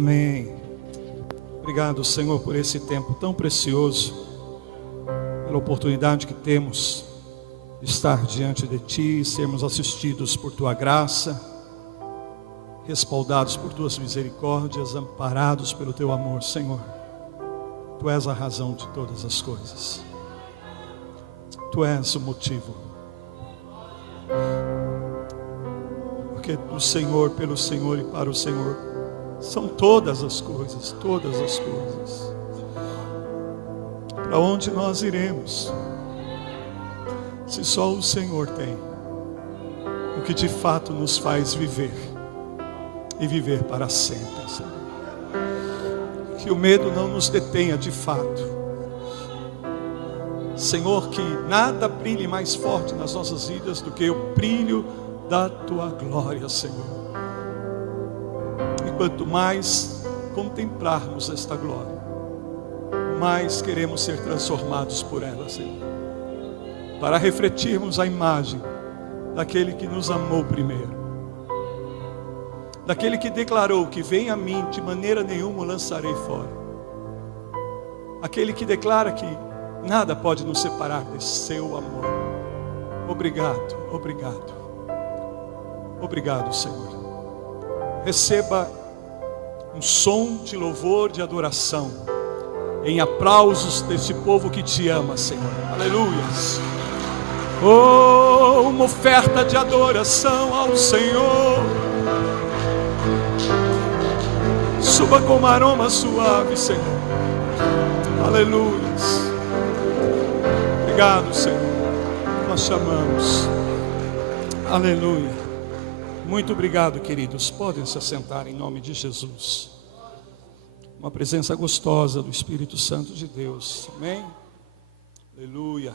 Amém. Obrigado, Senhor, por esse tempo tão precioso, pela oportunidade que temos de estar diante de Ti, sermos assistidos por Tua graça, respaldados por Tuas misericórdias, amparados pelo Teu amor, Senhor. Tu és a razão de todas as coisas. Tu és o motivo. Porque do Senhor, pelo Senhor e para o Senhor são todas as coisas, todas as coisas. Para onde nós iremos, se só o Senhor tem o que de fato nos faz viver e viver para sempre, Senhor. Que o medo não nos detenha de fato, Senhor, que nada brilhe mais forte nas nossas vidas do que o brilho da Tua glória, Senhor. E quanto mais contemplarmos esta glória, mais queremos ser transformados por ela, Senhor, para refletirmos a imagem daquele que nos amou primeiro, daquele que declarou que vem a mim, de maneira nenhuma o lançarei fora, aquele que declara que nada pode nos separar desse seu amor. Obrigado, obrigado, obrigado, Senhor. Receba um som de louvor, de adoração, em aplausos deste povo que Te ama, Senhor. Aleluias. Oh, uma oferta de adoração ao Senhor. Suba como aroma suave, Senhor. Aleluias. Obrigado, Senhor. Nós chamamos. Aleluia. Muito obrigado, queridos. Podem se assentar em nome de Jesus. Uma presença gostosa do Espírito Santo de Deus. Amém? Aleluia.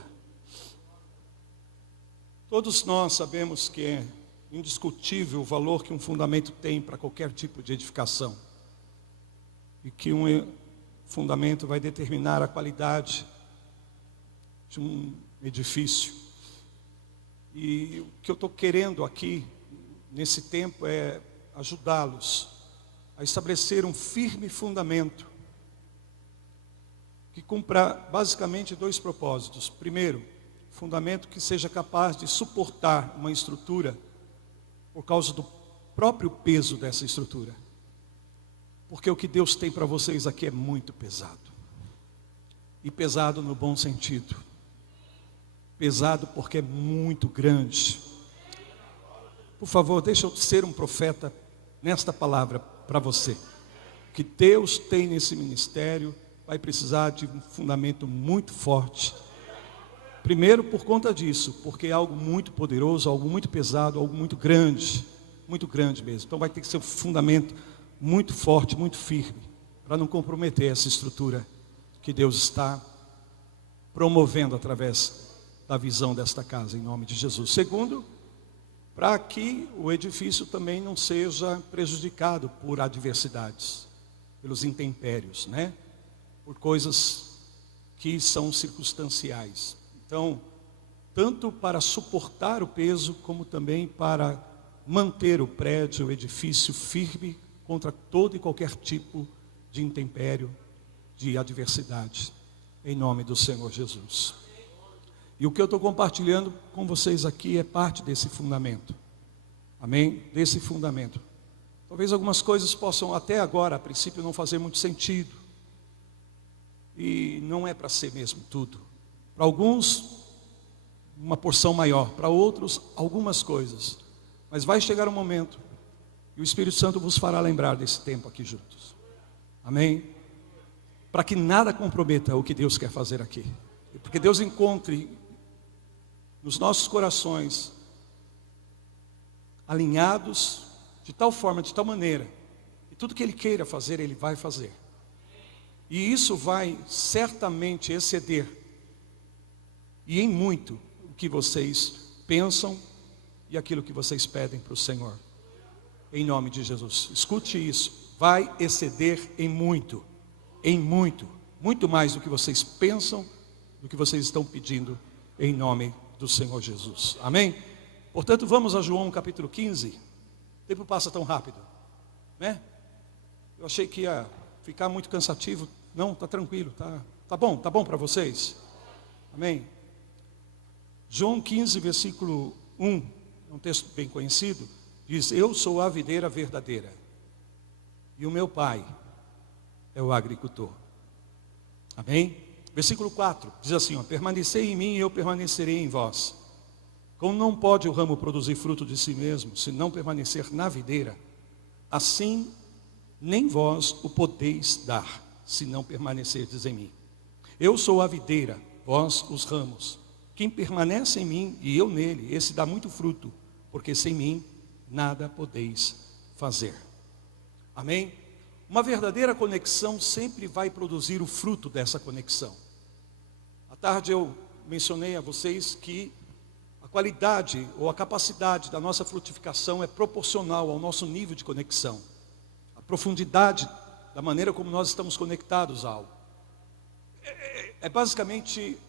Todos nós sabemos que é indiscutível o valor que um fundamento tem para qualquer tipo de edificação. E que um fundamento vai determinar a qualidade de um edifício. E o que eu estou querendo aqui, nesse tempo, é ajudá-los a estabelecer um firme fundamento, que cumpra basicamente dois propósitos. Primeiro, fundamento que seja capaz de suportar uma estrutura por causa do próprio peso dessa estrutura. Porque o que Deus tem para vocês aqui é muito pesado. E pesado no bom sentido. Pesado porque é muito grande. Por favor, deixa eu ser um profeta nesta palavra para você. O que Deus tem nesse ministério vai precisar de um fundamento muito forte. Primeiro por conta disso, porque é algo muito poderoso, algo muito pesado, algo muito grande mesmo. Então vai ter que ser um fundamento muito forte, muito firme, para não comprometer essa estrutura que Deus está promovendo através da visão desta casa, em nome de Jesus. Segundo, para que o edifício também não seja prejudicado por adversidades, pelos intempérios, né? Por coisas que são circunstanciais. Então, tanto para suportar o peso, como também para manter o prédio, o edifício firme contra todo e qualquer tipo de intempério, de adversidade, em nome do Senhor Jesus. E o que eu estou compartilhando com vocês aqui é parte desse fundamento. Amém? Desse fundamento. Talvez algumas coisas possam até agora, a princípio, não fazer muito sentido. E não é para ser mesmo tudo. Para alguns, uma porção maior. Para outros, algumas coisas. Mas vai chegar um momento e o Espírito Santo vos fará lembrar desse tempo aqui juntos. Amém? Para que nada comprometa o que Deus quer fazer aqui. Porque Deus encontre nos nossos corações alinhados de tal forma, de tal maneira, que tudo que Ele queira fazer, Ele vai fazer. E isso vai certamente exceder, e em muito, o que vocês pensam e aquilo que vocês pedem para o Senhor. Em nome de Jesus. Escute isso. Vai exceder em muito, muito mais do que vocês pensam, do que vocês estão pedindo, em nome do Senhor Jesus. Amém? Portanto, vamos a João capítulo 15. O tempo passa tão rápido, né? Eu achei que ia ficar muito cansativo. Não, está tranquilo, tá bom para vocês? Amém? João 15, versículo 1, é um texto bem conhecido, diz: eu sou a videira verdadeira, e o meu pai é o agricultor. Amém? Versículo 4, diz assim, permanecei em mim e eu permanecerei em vós. Como não pode o ramo produzir fruto de si mesmo, se não permanecer na videira, assim nem vós o podeis dar, se não permanecerdes em mim. Eu sou a videira, vós os ramos. Quem permanece em mim e eu nele, esse dá muito fruto, porque sem mim nada podeis fazer. Amém? Uma verdadeira conexão sempre vai produzir o fruto dessa conexão. À tarde eu mencionei a vocês que a qualidade ou a capacidade da nossa frutificação é proporcional ao nosso nível de conexão. A profundidade da maneira como nós estamos conectados a algo. É basicamente,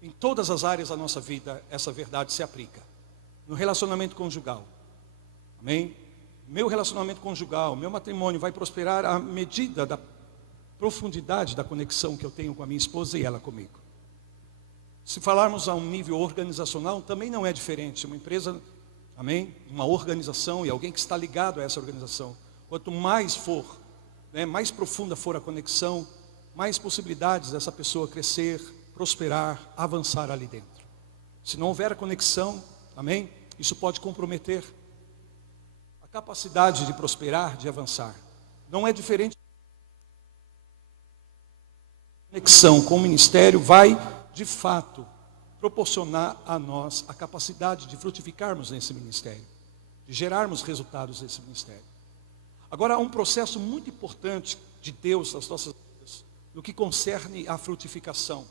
em todas as áreas da nossa vida, essa verdade se aplica. No relacionamento conjugal. Amém? Meu relacionamento conjugal, meu matrimônio vai prosperar à medida da profundidade da conexão que eu tenho com a minha esposa e ela comigo. Se falarmos a um nível organizacional, também não é diferente. Uma empresa, amém? Uma organização e alguém que está ligado a essa organização. Quanto mais for, mais profunda for a conexão, mais possibilidades dessa pessoa crescer, prosperar, avançar ali dentro. Se não houver a conexão, amém? Isso pode comprometer a capacidade de prosperar, de avançar. Não é diferente. A conexão com o ministério vai, de fato, proporcionar a nós a capacidade de frutificarmos nesse ministério, de gerarmos resultados nesse ministério. Agora, há um processo muito importante de Deus nas nossas vidas, no que concerne à frutificação.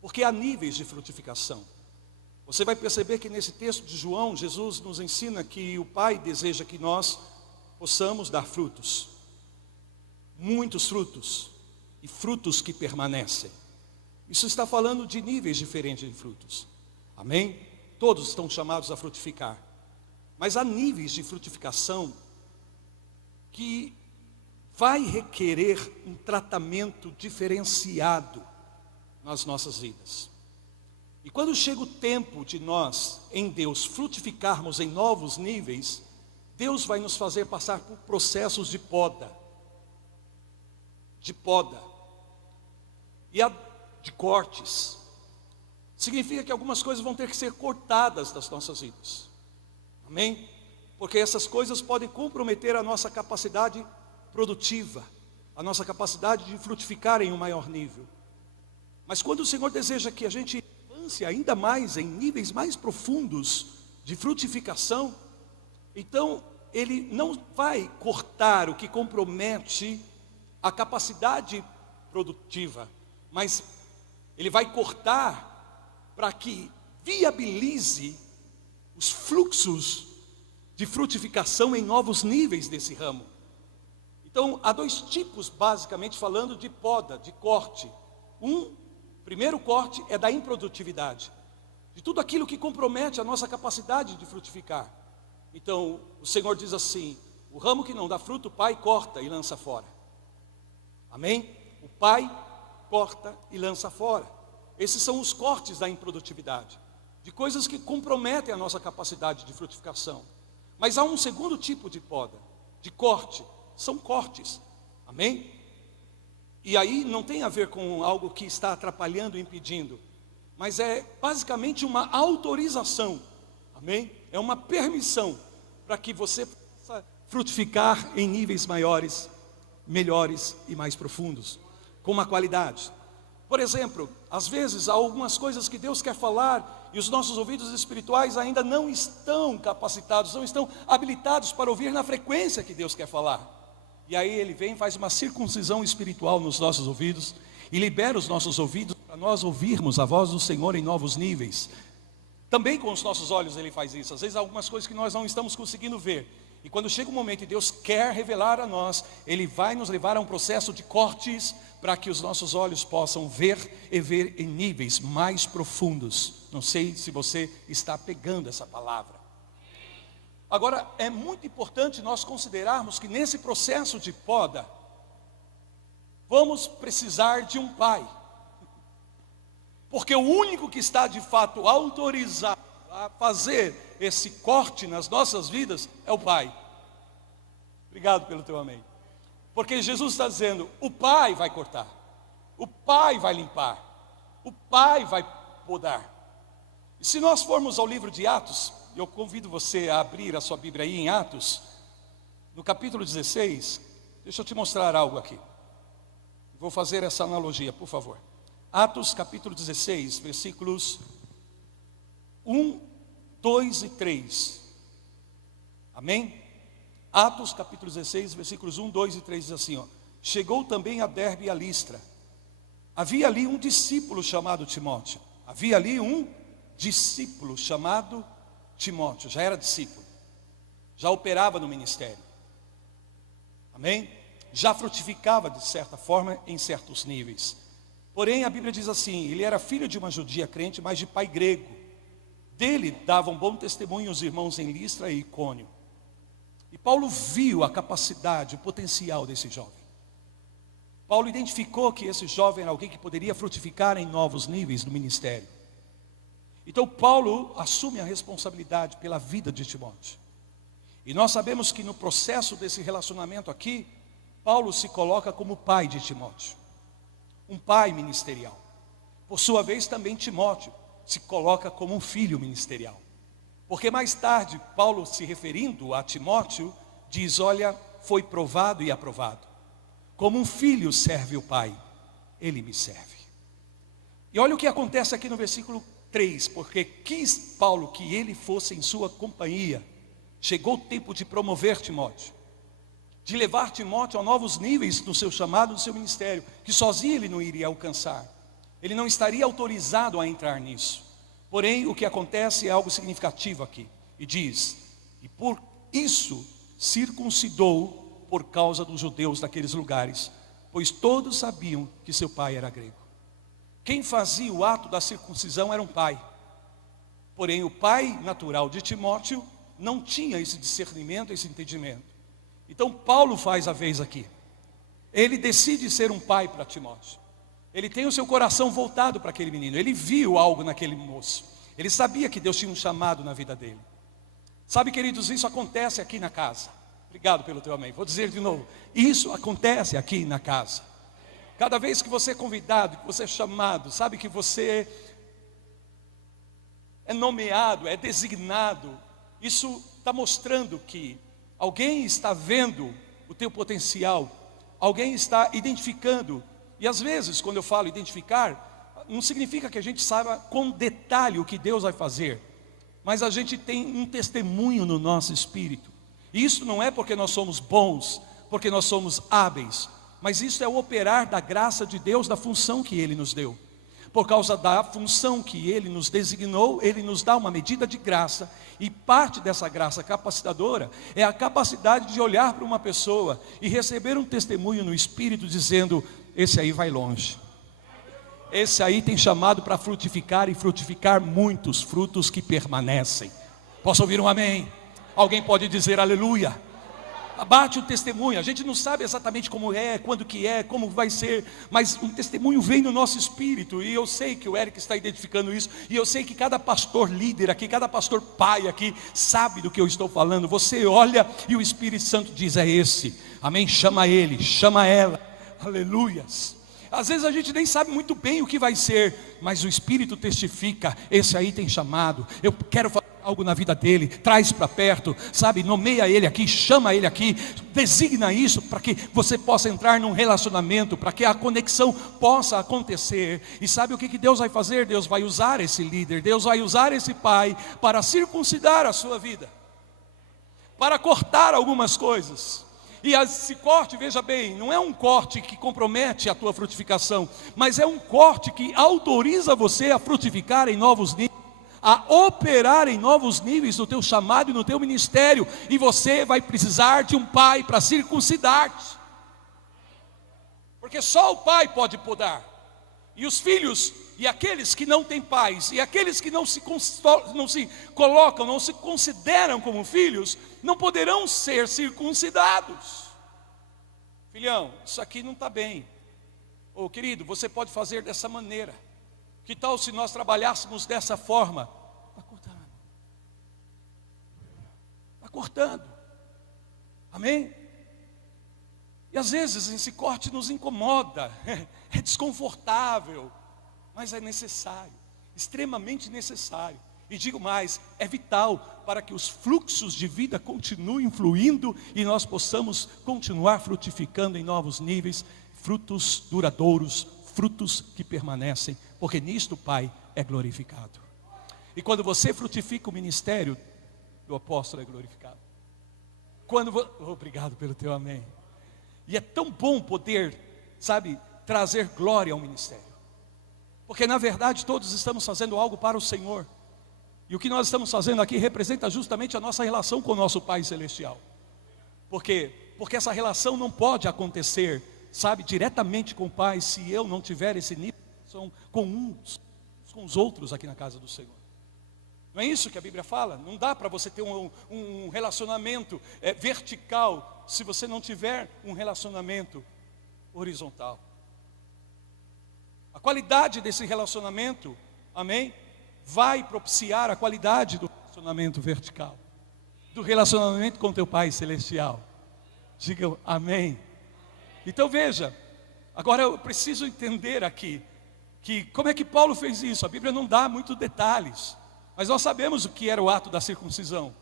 Porque há níveis de frutificação. Você vai perceber que nesse texto de João, Jesus nos ensina que o Pai deseja que nós possamos dar frutos. Muitos frutos. E frutos que permanecem. Isso está falando de níveis diferentes de frutos. Amém? Todos estão chamados a frutificar. Mas há níveis de frutificação que vai requerer um tratamento diferenciado nas nossas vidas. E quando chega o tempo de nós, em Deus, frutificarmos em novos níveis, Deus vai nos fazer passar por processos de poda. E de cortes. Significa que algumas coisas vão ter que ser cortadas das nossas vidas. Amém? Porque essas coisas podem comprometer a nossa capacidade produtiva, a nossa capacidade de frutificar em um maior nível. Mas quando o Senhor deseja que a gente avance ainda mais em níveis mais profundos de frutificação, então Ele não vai cortar o que compromete a capacidade produtiva, mas Ele vai cortar para que viabilize os fluxos de frutificação em novos níveis desse ramo. Então, há dois tipos, basicamente, falando de poda, de corte. Primeiro corte é da improdutividade, de tudo aquilo que compromete a nossa capacidade de frutificar. Então, o Senhor diz assim: o ramo que não dá fruto, o Pai corta e lança fora. Amém? O Pai corta e lança fora. Esses são os cortes da improdutividade, de coisas que comprometem a nossa capacidade de frutificação. Mas há um segundo tipo de poda, de corte, são cortes, amém? E aí não tem a ver com algo que está atrapalhando, impedindo, mas é basicamente uma autorização, amém? É uma permissão para que você possa frutificar em níveis maiores, melhores e mais profundos, com uma qualidade. Por exemplo, às vezes há algumas coisas que Deus quer falar e os nossos ouvidos espirituais ainda não estão capacitados, não estão habilitados para ouvir na frequência que Deus quer falar. E aí Ele vem e faz uma circuncisão espiritual nos nossos ouvidos e libera os nossos ouvidos para nós ouvirmos a voz do Senhor em novos níveis. Também com os nossos olhos Ele faz isso. Às vezes há algumas coisas que nós não estamos conseguindo ver. E quando chega o momento e Deus quer revelar a nós, Ele vai nos levar a um processo de cortes para que os nossos olhos possam ver e ver em níveis mais profundos. Não sei se você está pegando essa palavra. Agora, é muito importante nós considerarmos que nesse processo de poda, vamos precisar de um pai. Porque o único que está de fato autorizado a fazer esse corte nas nossas vidas é o Pai. Obrigado pelo teu amém. Porque Jesus está dizendo, o Pai vai cortar, o Pai vai limpar, o Pai vai podar. E se nós formos ao livro de Atos, eu convido você a abrir a sua Bíblia aí em Atos, no capítulo 16, deixa eu te mostrar algo aqui. Vou fazer essa analogia, por favor. Atos capítulo 16, versículos 1, 2 e 3. Amém? Atos capítulo 16, versículos 1, 2 e 3 diz assim, ó. Chegou também a Derbe e a Listra. Havia ali um discípulo chamado Timóteo. Havia ali um discípulo chamado Timóteo. Já era discípulo. Já operava no ministério. Amém? Já frutificava de certa forma em certos níveis. Porém a Bíblia diz assim, ele era filho de uma judia crente, mas de pai grego. Dele davam bom testemunho os irmãos em Listra e Icônio. E Paulo viu a capacidade, o potencial desse jovem. Paulo identificou que esse jovem era alguém que poderia frutificar em novos níveis do ministério. Então Paulo assume a responsabilidade pela vida de Timóteo. E nós sabemos que no processo desse relacionamento aqui, Paulo se coloca como pai de Timóteo, um pai ministerial. Por sua vez também Timóteo se coloca como um filho ministerial. Porque mais tarde, Paulo se referindo a Timóteo, diz, olha, foi provado e aprovado. Como um filho serve o pai, ele me serve. E olha o que acontece aqui no versículo 3, porque quis Paulo que ele fosse em sua companhia. Chegou o tempo de promover Timóteo, de levar Timóteo a novos níveis no seu chamado, no seu ministério, que sozinho ele não iria alcançar. Ele não estaria autorizado a entrar nisso. Porém, o que acontece é algo significativo aqui. E diz, e por isso circuncidou por causa dos judeus daqueles lugares, pois todos sabiam que seu pai era grego. Quem fazia o ato da circuncisão era um pai. Porém, o pai natural de Timóteo não tinha esse discernimento, esse entendimento. Então Paulo faz a vez aqui. Ele decide ser um pai para Timóteo. Ele tem o seu coração voltado para aquele menino. Ele viu algo naquele moço. Ele sabia que Deus tinha um chamado na vida dele. Sabe, queridos, isso acontece aqui na casa. Obrigado pelo teu amém. Vou dizer de novo. Isso acontece aqui na casa. Cada vez que você é convidado, que você é chamado, sabe que você é nomeado, é designado. Isso está mostrando que alguém está vendo o teu potencial. Alguém está identificando. E às vezes, quando eu falo identificar, não significa que a gente saiba com detalhe o que Deus vai fazer. Mas a gente tem um testemunho no nosso espírito. E isso não é porque nós somos bons, porque nós somos hábeis. Mas isso é o operar da graça de Deus, da função que Ele nos deu. Por causa da função que Ele nos designou, Ele nos dá uma medida de graça. E parte dessa graça capacitadora é a capacidade de olhar para uma pessoa e receber um testemunho no espírito dizendo, esse aí vai longe. Esse aí tem chamado para frutificar e frutificar muitos frutos que permanecem. Posso ouvir um amém? Alguém pode dizer aleluia? Bate o testemunho, a gente não sabe exatamente como é, quando que é, como vai ser, mas um testemunho vem no nosso espírito, e eu sei que o Eric está identificando isso, e eu sei que cada pastor líder aqui, cada pastor pai aqui, sabe do que eu estou falando. Você olha e o Espírito Santo diz, é esse, amém, chama ele, chama ela, aleluias. Às vezes a gente nem sabe muito bem o que vai ser, mas o Espírito testifica, esse aí tem chamado, eu quero fazer algo na vida dele, traz para perto, sabe, nomeia ele aqui, chama ele aqui, designa isso para que você possa entrar num relacionamento, para que a conexão possa acontecer. E sabe o que Deus vai fazer? Deus vai usar esse líder, Deus vai usar esse pai para circuncidar a sua vida, para cortar algumas coisas. E esse corte, veja bem, não é um corte que compromete a tua frutificação, mas é um corte que autoriza você a frutificar em novos níveis, a operar em novos níveis no teu chamado e no teu ministério. E você vai precisar de um pai para circuncidar-te, porque só o pai pode podar. E os filhos e aqueles que não têm pais, e aqueles que não se colocam, não se consideram como filhos, não poderão ser circuncidados. Filhão, isso aqui não está bem. Ô querido, você pode fazer dessa maneira. Que tal se nós trabalhássemos dessa forma? Está cortando. Está cortando. Amém? E às vezes esse corte nos incomoda, é desconfortável, mas é necessário, extremamente necessário. E digo mais, é vital para que os fluxos de vida continuem fluindo e nós possamos continuar frutificando em novos níveis, frutos duradouros, frutos que permanecem, porque nisto o Pai é glorificado. E quando você frutifica, o ministério do apóstolo é glorificado. Obrigado pelo teu amém. E é tão bom poder, sabe, trazer glória ao ministério. Porque na verdade todos estamos fazendo algo para o Senhor. E o que nós estamos fazendo aqui representa justamente a nossa relação com o nosso Pai Celestial. Por quê? Porque essa relação não pode acontecer, sabe, diretamente com o Pai, se eu não tiver esse nível de relação com os outros aqui na casa do Senhor. Não é isso que a Bíblia fala? Não dá para você ter um relacionamento vertical se você não tiver um relacionamento horizontal. A qualidade desse relacionamento, amém, vai propiciar a qualidade do relacionamento vertical, do relacionamento com teu Pai Celestial. Diga amém. Então veja, agora eu preciso entender aqui, que como é que Paulo fez isso? A Bíblia não dá muitos detalhes, mas nós sabemos o que era o ato da circuncisão.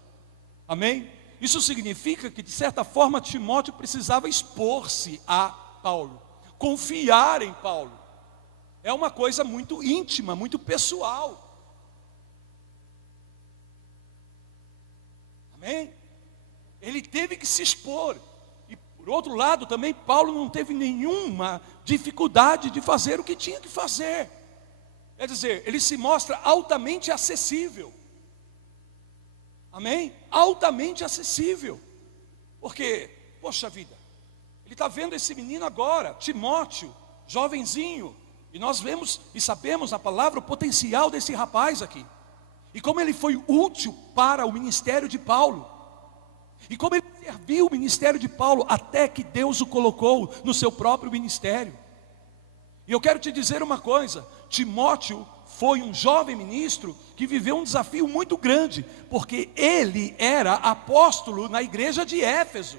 Amém? Isso significa que de certa forma Timóteo precisava expor-se a Paulo, confiar em Paulo. É uma coisa muito íntima, muito pessoal. Amém? Ele teve que se expor. E por outro lado também Paulo não teve nenhuma dificuldade de fazer o que tinha que fazer. Quer dizer, ele se mostra altamente acessível. Amém? Altamente acessível. Porque, poxa vida, ele está vendo esse menino agora, Timóteo, jovenzinho, e nós vemos e sabemos na palavra o potencial desse rapaz aqui. E como ele foi útil para o ministério de Paulo. E como ele serviu o ministério de Paulo até que Deus o colocou no seu próprio ministério. E eu quero te dizer uma coisa, Timóteo foi um jovem ministro que viveu um desafio muito grande, porque ele era apóstolo na igreja de Éfeso.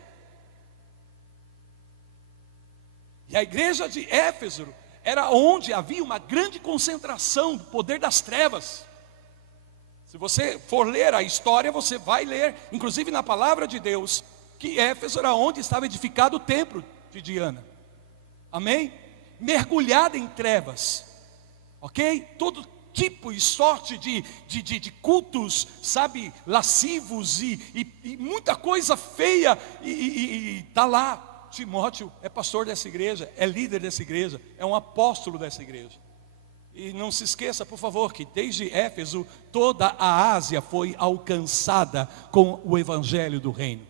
E a igreja de Éfeso era onde havia uma grande concentração do poder das trevas. Se você for ler a história, você vai ler, inclusive na palavra de Deus, que Éfeso era onde estava edificado o templo de Diana. Amém? Mergulhada em trevas, ok? Todo tipo e sorte de cultos, sabe, lascivos e muita coisa feia, e está lá. Timóteo é pastor dessa igreja, é líder dessa igreja, é um apóstolo dessa igreja. E não se esqueça, por favor, que desde Éfeso, toda a Ásia foi alcançada com o evangelho do reino.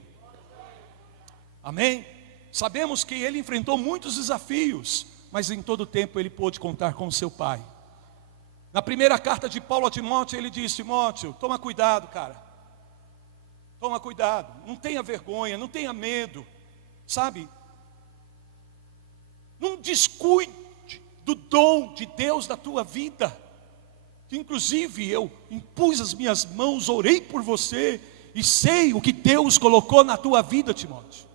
Amém? Sabemos que ele enfrentou muitos desafios, mas em todo tempo ele pôde contar com seu pai. Na primeira carta de Paulo a Timóteo, ele diz: Timóteo, toma cuidado, cara. Toma cuidado, não tenha vergonha, não tenha medo, sabe? Não descuide do dom de Deus na tua vida. Que inclusive eu impus as minhas mãos, orei por você e sei o que Deus colocou na tua vida, Timóteo.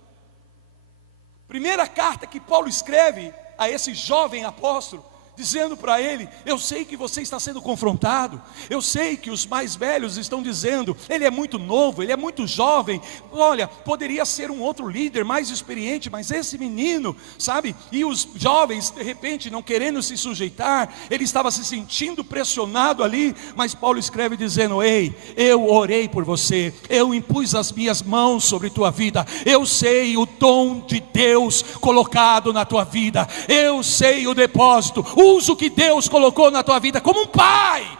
Primeira carta que Paulo escreve a esse jovem apóstolo, dizendo para ele: eu sei que você está sendo confrontado, eu sei que os mais velhos estão dizendo, ele é muito novo, ele é muito jovem, olha, poderia ser um outro líder mais experiente, mas esse menino, sabe, e os jovens de repente não querendo se sujeitar, ele estava se sentindo pressionado ali, mas Paulo escreve dizendo: ei, eu orei por você, eu impus as minhas mãos sobre tua vida, eu sei o dom de Deus colocado na tua vida, eu sei o depósito, usa o que Deus colocou na tua vida como um pai.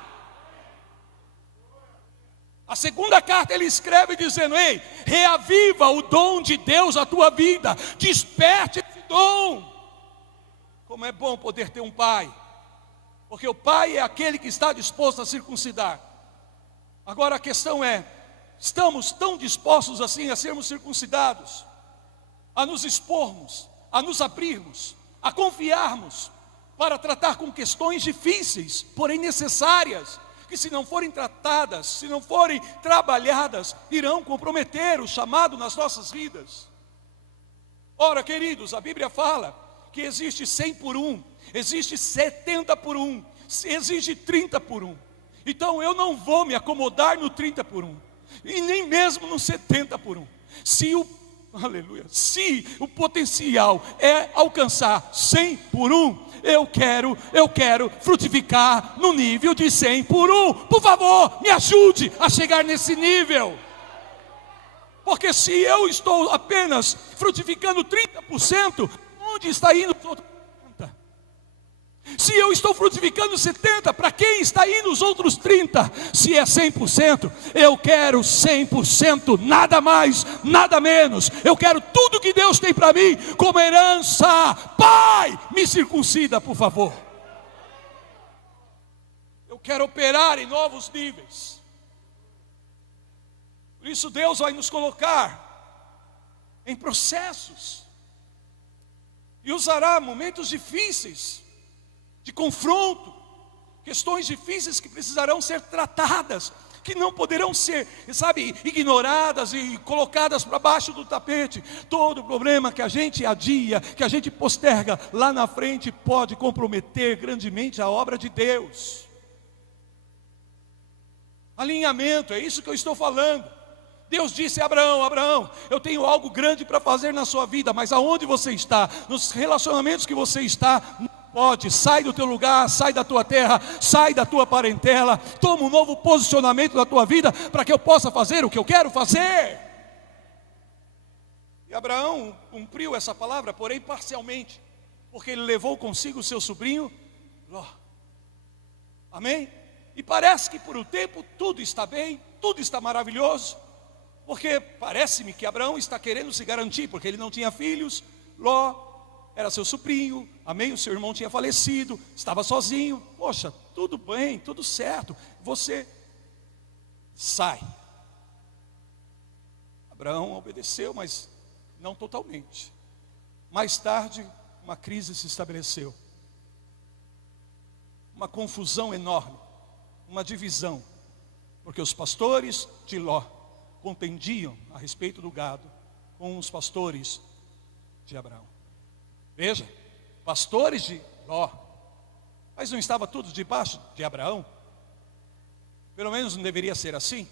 A segunda carta ele escreve dizendo: ei, reaviva o dom de Deus na tua vida, desperte esse dom. Como é bom poder ter um pai, Porque o pai é aquele que está disposto a circuncidar. Agora a questão é, estamos tão dispostos assim a sermos circuncidados, a nos expormos, a nos abrirmos, a confiarmos para tratar com questões difíceis, porém necessárias, que se não forem tratadas, se não forem trabalhadas, irão comprometer o chamado nas nossas vidas. Ora, queridos, a Bíblia fala que existe 100 por 1, existe 70 por 1, existe 30 por 1. Então eu não vou me acomodar no 30 por 1, e nem mesmo no 70 por 1. Se o potencial é alcançar 100 por 1, eu quero frutificar no nível de 100 por 1. Por favor, me ajude a chegar nesse nível. Porque se eu estou apenas frutificando 30%, onde está indo os outros 30%? Se eu estou frutificando 70%, para quem está indo os outros 30%? Se é 100%, eu quero 100%, nada mais, nada menos. Eu quero tudo que Deus tem para mim como herança. Pai, me circuncida, por favor. Eu quero operar em novos níveis. Por isso Deus vai nos colocar em processos e usará momentos difíceis de confronto, questões difíceis que precisarão ser tratadas, que não poderão ser, ignoradas e colocadas para baixo do tapete. Todo problema que a gente adia, que a gente posterga, lá na frente pode comprometer grandemente a obra de Deus. Alinhamento, é isso que eu estou falando. Deus disse a Abraão: Abraão, eu tenho algo grande para fazer na sua vida, mas aonde você está, nos relacionamentos que você está, não pode. Sai do teu lugar, sai da tua terra, sai da tua parentela, toma um novo posicionamento na tua vida, para que eu possa fazer o que eu quero fazer. E Abraão cumpriu essa palavra, porém parcialmente, porque ele levou consigo o seu sobrinho Ló. Amém? E parece que por um tempo tudo está bem, tudo está maravilhoso, porque parece-me que Abraão está querendo se garantir, porque ele não tinha filhos. Ló era seu sobrinho, amém? O seu irmão tinha falecido, estava sozinho. Poxa, tudo bem, tudo certo, você sai. Abraão obedeceu, mas não totalmente. Mais tarde, uma crise se estabeleceu, uma confusão enorme, uma divisão, porque os pastores de Ló contendiam a respeito do gado com os pastores de Abraão. Veja, pastores de Ló, mas não estava tudo debaixo de Abraão? Pelo menos não deveria ser assim?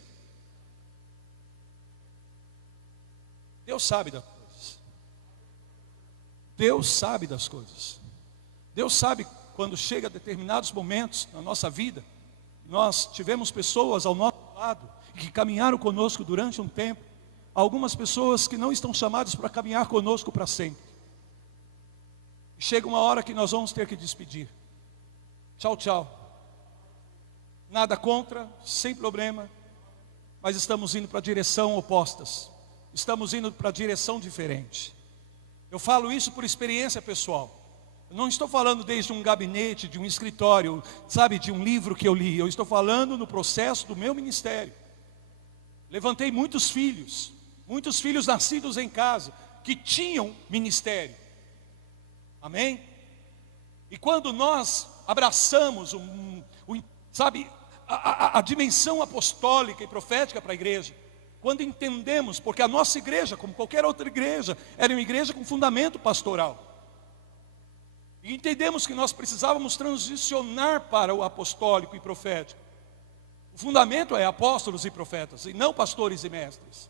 Deus sabe das coisas. Deus sabe das coisas. Deus sabe quando chega a determinados momentos na nossa vida. Nós tivemos pessoas ao nosso lado que caminharam conosco durante um tempo. Algumas pessoas que não estão chamadas para caminhar conosco para sempre. Chega uma hora que nós vamos ter que despedir. Tchau, tchau. Nada contra, sem problema, mas estamos indo para direção opostas. Estamos indo para direção diferente. Eu falo isso por experiência pessoal. Eu não estou falando desde um gabinete, de um escritório, de um livro que eu li. Eu estou falando no processo do meu ministério. Levantei muitos filhos nascidos em casa, que tinham ministério. Amém? E quando nós abraçamos a dimensão apostólica e profética para a igreja, quando entendemos, porque a nossa igreja, como qualquer outra igreja, era uma igreja com fundamento pastoral, e entendemos que nós precisávamos transicionar para o apostólico e profético. O fundamento é apóstolos e profetas, e não pastores e mestres.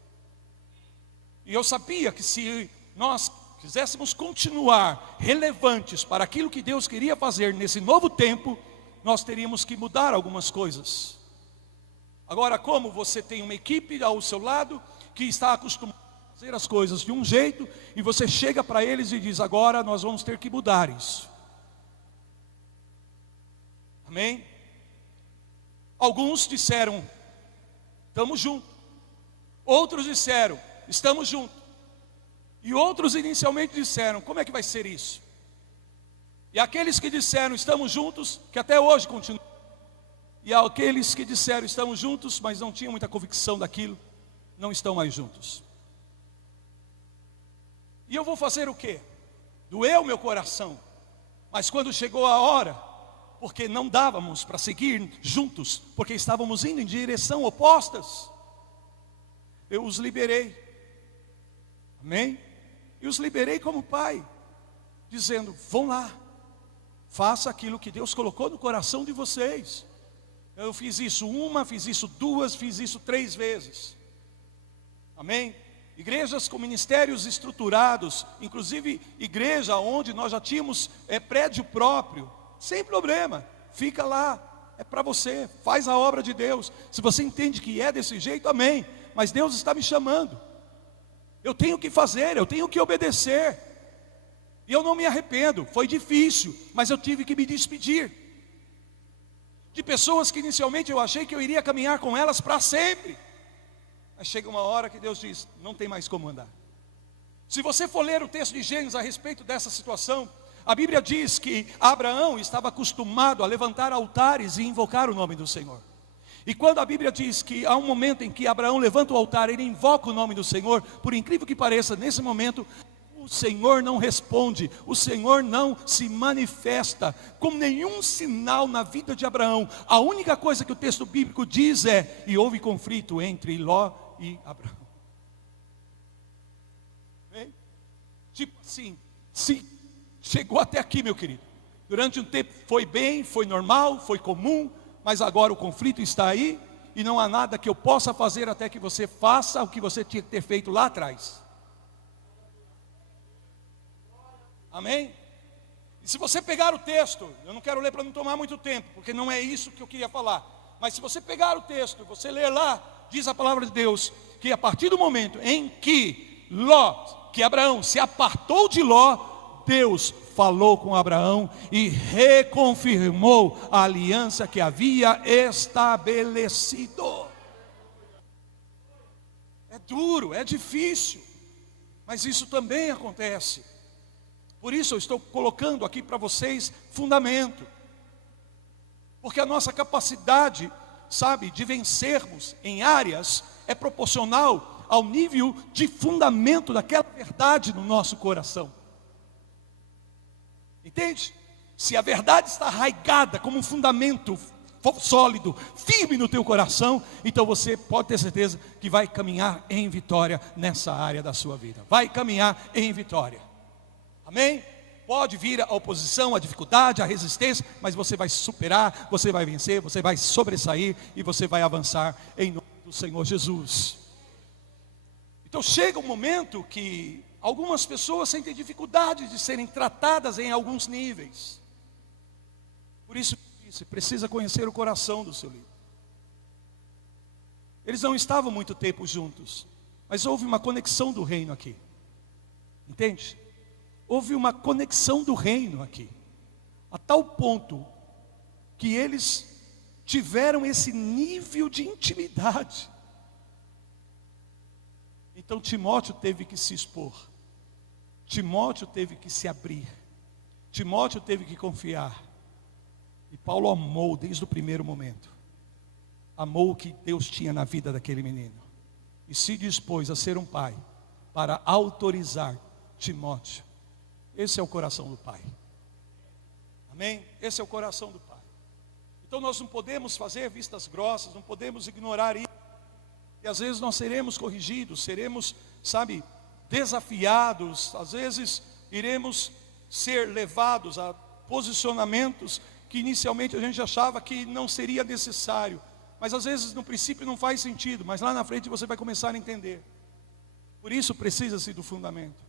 E eu sabia que se nós quiséssemos continuar relevantes para aquilo que Deus queria fazer nesse novo tempo, nós teríamos que mudar algumas coisas. Agora, como você tem uma equipe ao seu lado que está acostumada a fazer as coisas de um jeito, e você chega para eles e diz: agora nós vamos ter que mudar isso. Amém? Alguns disseram: estamos juntos. Outros disseram: estamos juntos. E outros inicialmente disseram: como é que vai ser isso? E aqueles que disseram estamos juntos, que até hoje continuam. E aqueles que disseram estamos juntos, mas não tinham muita convicção daquilo, não estão mais juntos. E eu vou fazer o quê? Doeu meu coração. Mas quando chegou a hora, porque não dávamos para seguir juntos, porque estávamos indo em direção opostas, eu os liberei. Amém? E os liberei como pai, dizendo, vão lá, faça aquilo que Deus colocou no coração de vocês. Eu fiz isso uma, fiz isso duas, fiz isso 3 vezes. Amém? Igrejas com ministérios estruturados, inclusive igreja onde nós já tínhamos prédio próprio, sem problema, fica lá, é para você, faz a obra de Deus. Se você entende que é desse jeito, amém. Mas Deus está me chamando, eu tenho que fazer, eu tenho que obedecer. E eu não me arrependo, foi difícil, mas eu tive que me despedir de pessoas que inicialmente eu achei que eu iria caminhar com elas para sempre. Mas chega uma hora que Deus diz, não tem mais como andar. Se você for ler o texto de Gênesis a respeito dessa situação, a Bíblia diz que Abraão estava acostumado a levantar altares e invocar o nome do Senhor. E quando a Bíblia diz que há um momento em que Abraão levanta o altar, ele invoca o nome do Senhor, por incrível que pareça, nesse momento o Senhor não responde, o Senhor não se manifesta com nenhum sinal na vida de Abraão. A única coisa que o texto bíblico diz é, e houve conflito entre Ló e Abraão. Bem? Tipo assim, sim, chegou até aqui, meu querido. Durante um tempo foi bem, foi normal, foi comum, mas agora o conflito está aí, e não há nada que eu possa fazer até que você faça o que você tinha que ter feito lá atrás. Amém? E se você pegar o texto, eu não quero ler para não tomar muito tempo, porque não é isso que eu queria falar. Mas se você pegar o texto, você ler lá, diz a palavra de Deus, que a partir do momento em que Abraão se apartou de Ló, Deus falou com Abraão e reconfirmou a aliança que havia estabelecido. É duro, é difícil, mas isso também acontece. Por isso eu estou colocando aqui para vocês fundamento. Porque a nossa capacidade, sabe, de vencermos em áreas é proporcional ao nível de fundamento daquela verdade no nosso coração. Entende? Se a verdade está arraigada como um fundamento sólido, firme no teu coração, então você pode ter certeza que vai caminhar em vitória nessa área da sua vida. Vai caminhar em vitória. Amém? Pode vir a oposição, a dificuldade, a resistência, mas você vai superar, você vai vencer, você vai sobressair e você vai avançar em nome do Senhor Jesus. Então chega um momento que algumas pessoas sentem dificuldade de serem tratadas em alguns níveis. Por isso você precisa conhecer o coração do seu líder. Eles não estavam muito tempo juntos, mas houve uma conexão do reino aqui. Entende? Houve uma conexão do reino aqui, a tal ponto que eles tiveram esse nível de intimidade. Então Timóteo teve que se expor, Timóteo teve que se abrir, Timóteo teve que confiar. E Paulo amou desde o primeiro momento, amou o que Deus tinha na vida daquele menino, e se dispôs a ser um pai, para autorizar Timóteo. Esse é o coração do Pai. Amém? Esse é o coração do Pai. Então nós não podemos fazer vistas grossas, não podemos ignorar isso. E às vezes nós seremos corrigidos, seremos, sabe, desafiados. Às vezes iremos ser levados a posicionamentos que inicialmente a gente achava que não seria necessário. Mas às vezes no princípio não faz sentido, mas lá na frente você vai começar a entender. Por isso precisa-se do fundamento.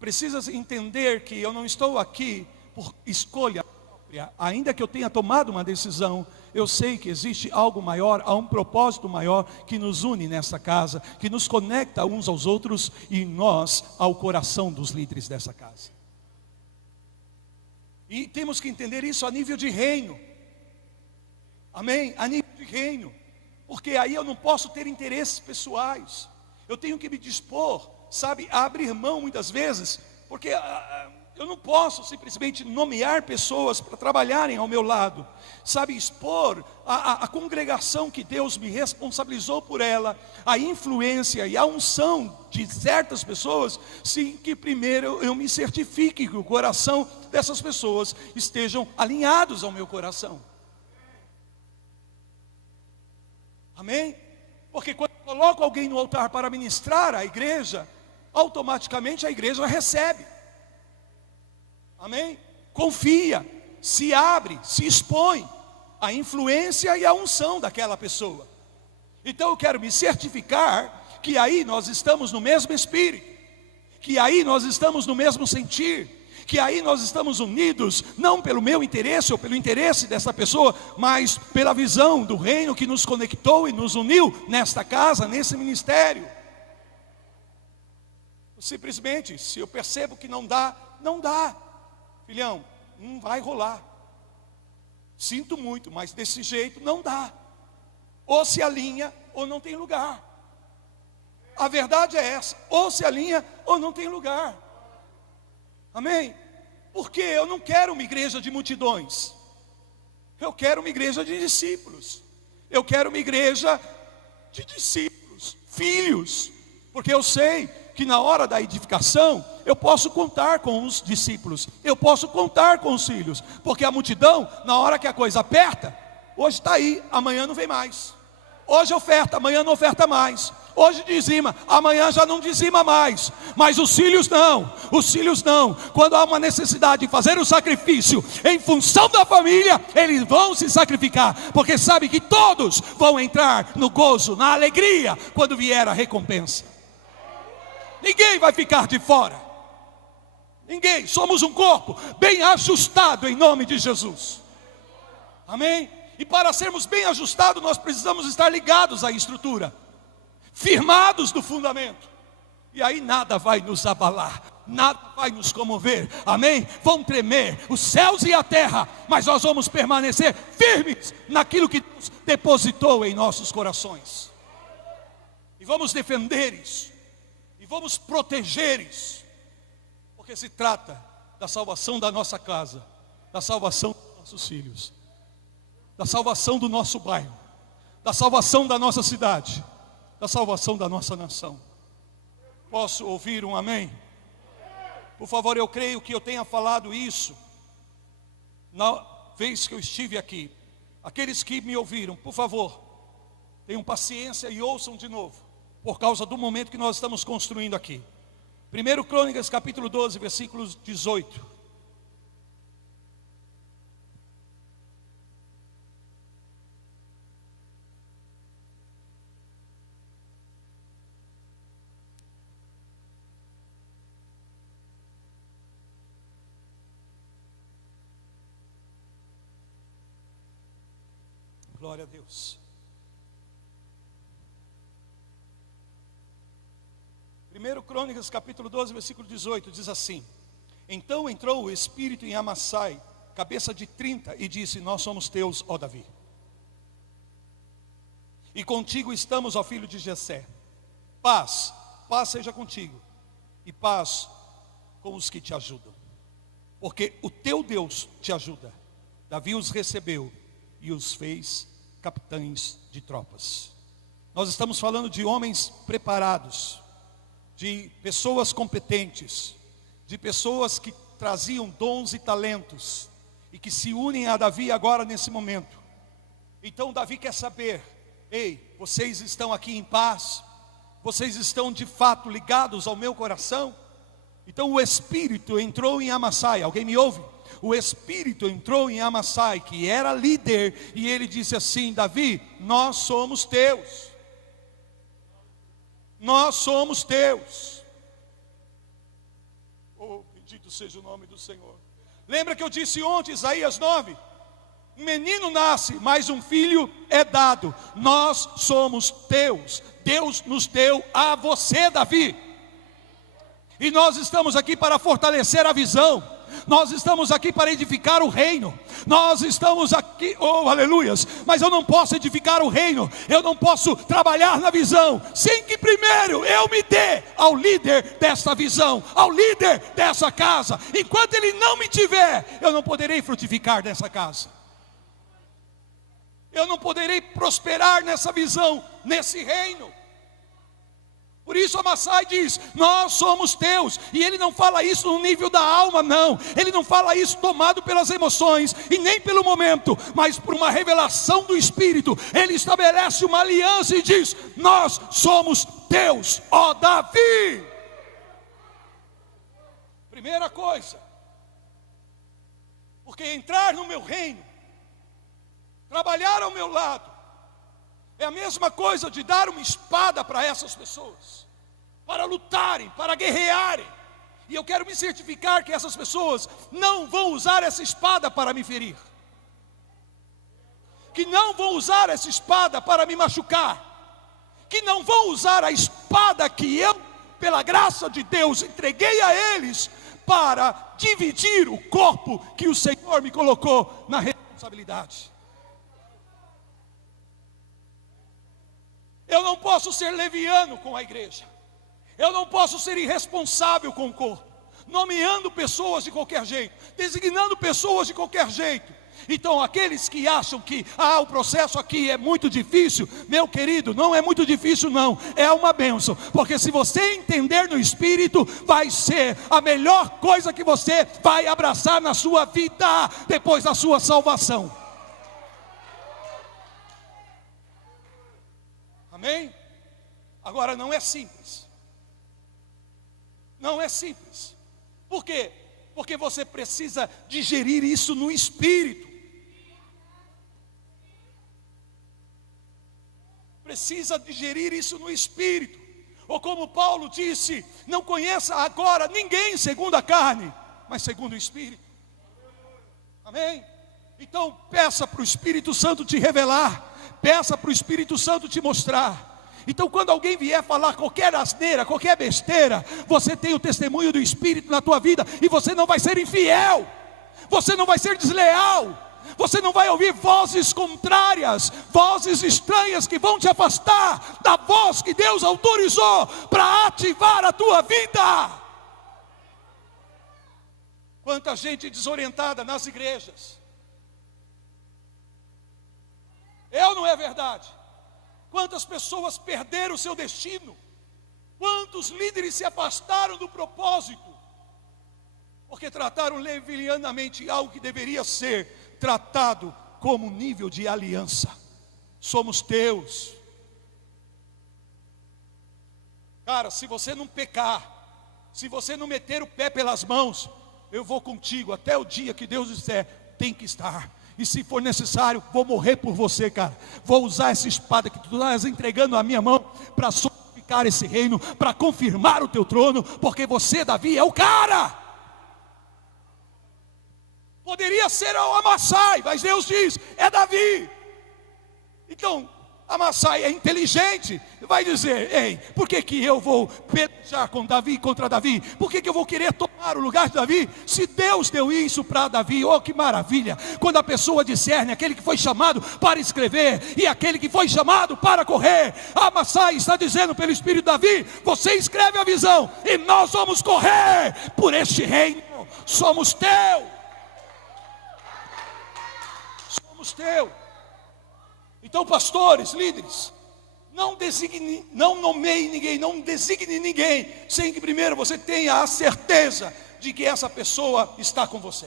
Precisa entender que eu não estou aqui por escolha própria. Ainda que eu tenha tomado uma decisão, eu sei que existe algo maior, há um propósito maior que nos une nessa casa, que nos conecta uns aos outros e nós ao coração dos líderes dessa casa. E temos que entender isso a nível de reino. Amém? A nível de reino. Porque aí eu não posso ter interesses pessoais. Eu tenho que me dispor, sabe, a abrir mão muitas vezes, porque Eu não posso simplesmente nomear pessoas para trabalharem ao meu lado, sabe, expor a congregação que Deus me responsabilizou por ela, a influência e a unção de certas pessoas, sem que primeiro eu me certifique que o coração dessas pessoas estejam alinhados ao meu coração. Amém? Porque quando eu coloco alguém no altar para ministrar a igreja, automaticamente a igreja recebe. Amém? Confia, se abre, se expõe à influência e à unção daquela pessoa. Então eu quero me certificar que aí nós estamos no mesmo espírito, que aí nós estamos no mesmo sentir, que aí nós estamos unidos, não pelo meu interesse ou pelo interesse dessa pessoa, mas pela visão do reino que nos conectou e nos uniu nesta casa, nesse ministério. Simplesmente, se eu percebo que não dá, não dá. Filhão, não vai rolar. Sinto muito, mas desse jeito não dá. Ou se alinha ou não tem lugar. A verdade é essa, ou se alinha ou não tem lugar. Amém? Porque eu não quero uma igreja de multidões. Eu quero uma igreja de discípulos. Eu quero uma igreja de discípulos, filhos. Porque eu sei que na hora da edificação, eu posso contar com os discípulos, eu posso contar com os filhos, porque a multidão, na hora que a coisa aperta, hoje está aí, amanhã não vem mais. Hoje oferta, amanhã não oferta mais. Hoje dizima, amanhã já não dizima mais. Mas os filhos não. Quando há uma necessidade de fazer o sacrifício em função da família, eles vão se sacrificar, porque sabem que todos vão entrar no gozo, na alegria, quando vier a recompensa. Ninguém vai ficar de fora. Ninguém. Somos um corpo bem ajustado em nome de Jesus. Amém? E para sermos bem ajustados, nós precisamos estar ligados à estrutura, firmados no fundamento. E aí nada vai nos abalar, nada vai nos comover. Amém? Vão tremer os céus e a terra, mas nós vamos permanecer firmes naquilo que Deus depositou em nossos corações. E vamos defender isso. E vamos proteger isso, porque se trata da salvação da nossa casa, da salvação dos nossos filhos, da salvação do nosso bairro, da salvação da nossa cidade, da salvação da nossa nação. Posso ouvir um amém? Por favor, eu creio que eu tenha falado isso na vez que eu estive aqui. Aqueles que me ouviram, por favor, tenham paciência e ouçam de novo, por causa do momento que nós estamos construindo aqui. 1 Crônicas capítulo 12, versículos 18. Glória a Deus. 1 Crônicas capítulo 12, versículo 18, diz assim: Então entrou o Espírito em Amassai, cabeça de 30, e disse: Nós somos teus, ó Davi. E contigo estamos, ó filho de Jessé. Paz seja contigo, e paz com os que te ajudam, porque o teu Deus te ajuda. Davi os recebeu e os fez capitães de tropas. Nós estamos falando de homens preparados, de pessoas competentes, de pessoas que traziam dons e talentos, e que se unem a Davi agora nesse momento. Então Davi quer saber: ei, vocês estão aqui em paz? Vocês estão de fato ligados ao meu coração? Então o Espírito entrou em Amassai. Alguém me ouve? O Espírito entrou em Amassai, que era líder, e ele disse assim: Davi, nós somos teus. Nós somos teus. Oh, bendito seja o nome do Senhor. Lembra que eu disse ontem, Isaías 9? Um menino nasce, mas um filho é dado. Nós somos teus. Deus nos deu a você, Davi. E nós estamos aqui para fortalecer a visão, Nós estamos aqui para edificar o reino. Nós estamos aqui, oh aleluias. Mas eu não posso edificar o reino, eu não posso trabalhar na visão sem que primeiro eu me dê ao líder dessa visão, ao líder dessa casa. Enquanto ele não me tiver, eu não poderei frutificar nessa casa. Eu não poderei prosperar nessa visão, nesse reino. Por isso Amassai diz, nós somos teus. E ele não fala isso no nível da alma, não. Ele não fala isso tomado pelas emoções e nem pelo momento, mas por uma revelação do Espírito. Ele estabelece uma aliança e diz, nós somos teus, ó Davi. Primeira coisa, porque entrar no meu reino, trabalhar ao meu lado, é a mesma coisa de dar uma espada para essas pessoas, para lutarem, para guerrearem. E eu quero me certificar que essas pessoas não vão usar essa espada para me ferir, que não vão usar essa espada para me machucar, que não vão usar a espada que eu, pela graça de Deus, entreguei a eles para dividir o corpo que o Senhor me colocou na responsabilidade. Eu não posso ser leviano com a igreja. Eu não posso ser irresponsável com o corpo, nomeando pessoas de qualquer jeito, designando pessoas de qualquer jeito. Então aqueles que acham que o processo aqui é muito difícil, meu querido, não é muito difícil não, é uma bênção. Porque se você entender no Espírito, vai ser a melhor coisa que você vai abraçar na sua vida, depois da sua salvação. Amém? Agora não é simples. Não é simples. Por quê? Porque você precisa digerir isso no Espírito. Precisa digerir isso no Espírito. Ou como Paulo disse, não conheça agora ninguém segundo a carne, mas segundo o Espírito. Amém? Então peça para o Espírito Santo te revelar. Peça para o Espírito Santo te mostrar. Então quando alguém vier falar qualquer asneira, qualquer besteira, você tem o testemunho do Espírito na tua vida, e você não vai ser infiel, você não vai ser desleal, você não vai ouvir vozes contrárias, vozes estranhas que vão te afastar da voz que Deus autorizou para ativar a tua vida. Quanta gente desorientada nas igrejas. É ou não é verdade? Quantas pessoas perderam o seu destino? Quantos líderes se afastaram do propósito? Porque trataram levianamente algo que deveria ser tratado como nível de aliança. Somos teus. Cara, se você não pecar, se você não meter o pé pelas mãos, eu vou contigo até o dia que Deus disser, tem que estar. E se for necessário, vou morrer por você, cara. Vou usar essa espada que tu estás entregando na minha mão para solidificar esse reino, para confirmar o teu trono, porque você, Davi, é o cara. Poderia ser o Amassai, mas Deus diz, é Davi. Então, Amassai é inteligente, vai dizer, ei, por que eu vou pelejar com Davi, contra Davi? Por que eu vou querer tomar o lugar de Davi? Se Deus deu isso para Davi, oh que maravilha. Quando a pessoa discerne, aquele que foi chamado para escrever e aquele que foi chamado para correr, Amassai está dizendo pelo Espírito de Davi, você escreve a visão e nós vamos correr por este reino, somos teu. Somos teu. Então, pastores, líderes, não nomeie ninguém, não designe ninguém, sem que primeiro você tenha a certeza de que essa pessoa está com você,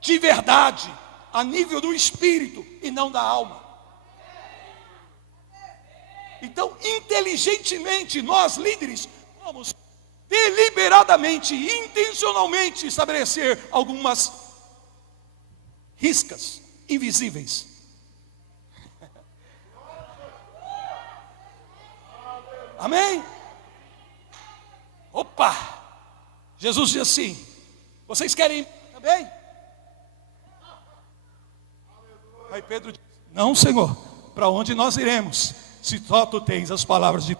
de verdade, a nível do espírito e não da alma. Então, inteligentemente, nós líderes, vamos deliberadamente, intencionalmente estabelecer algumas riscas invisíveis. Amém? Opa! Jesus diz assim, vocês querem ir também? Aí Pedro diz, não, Senhor, para onde nós iremos? Se só tu tens as palavras de...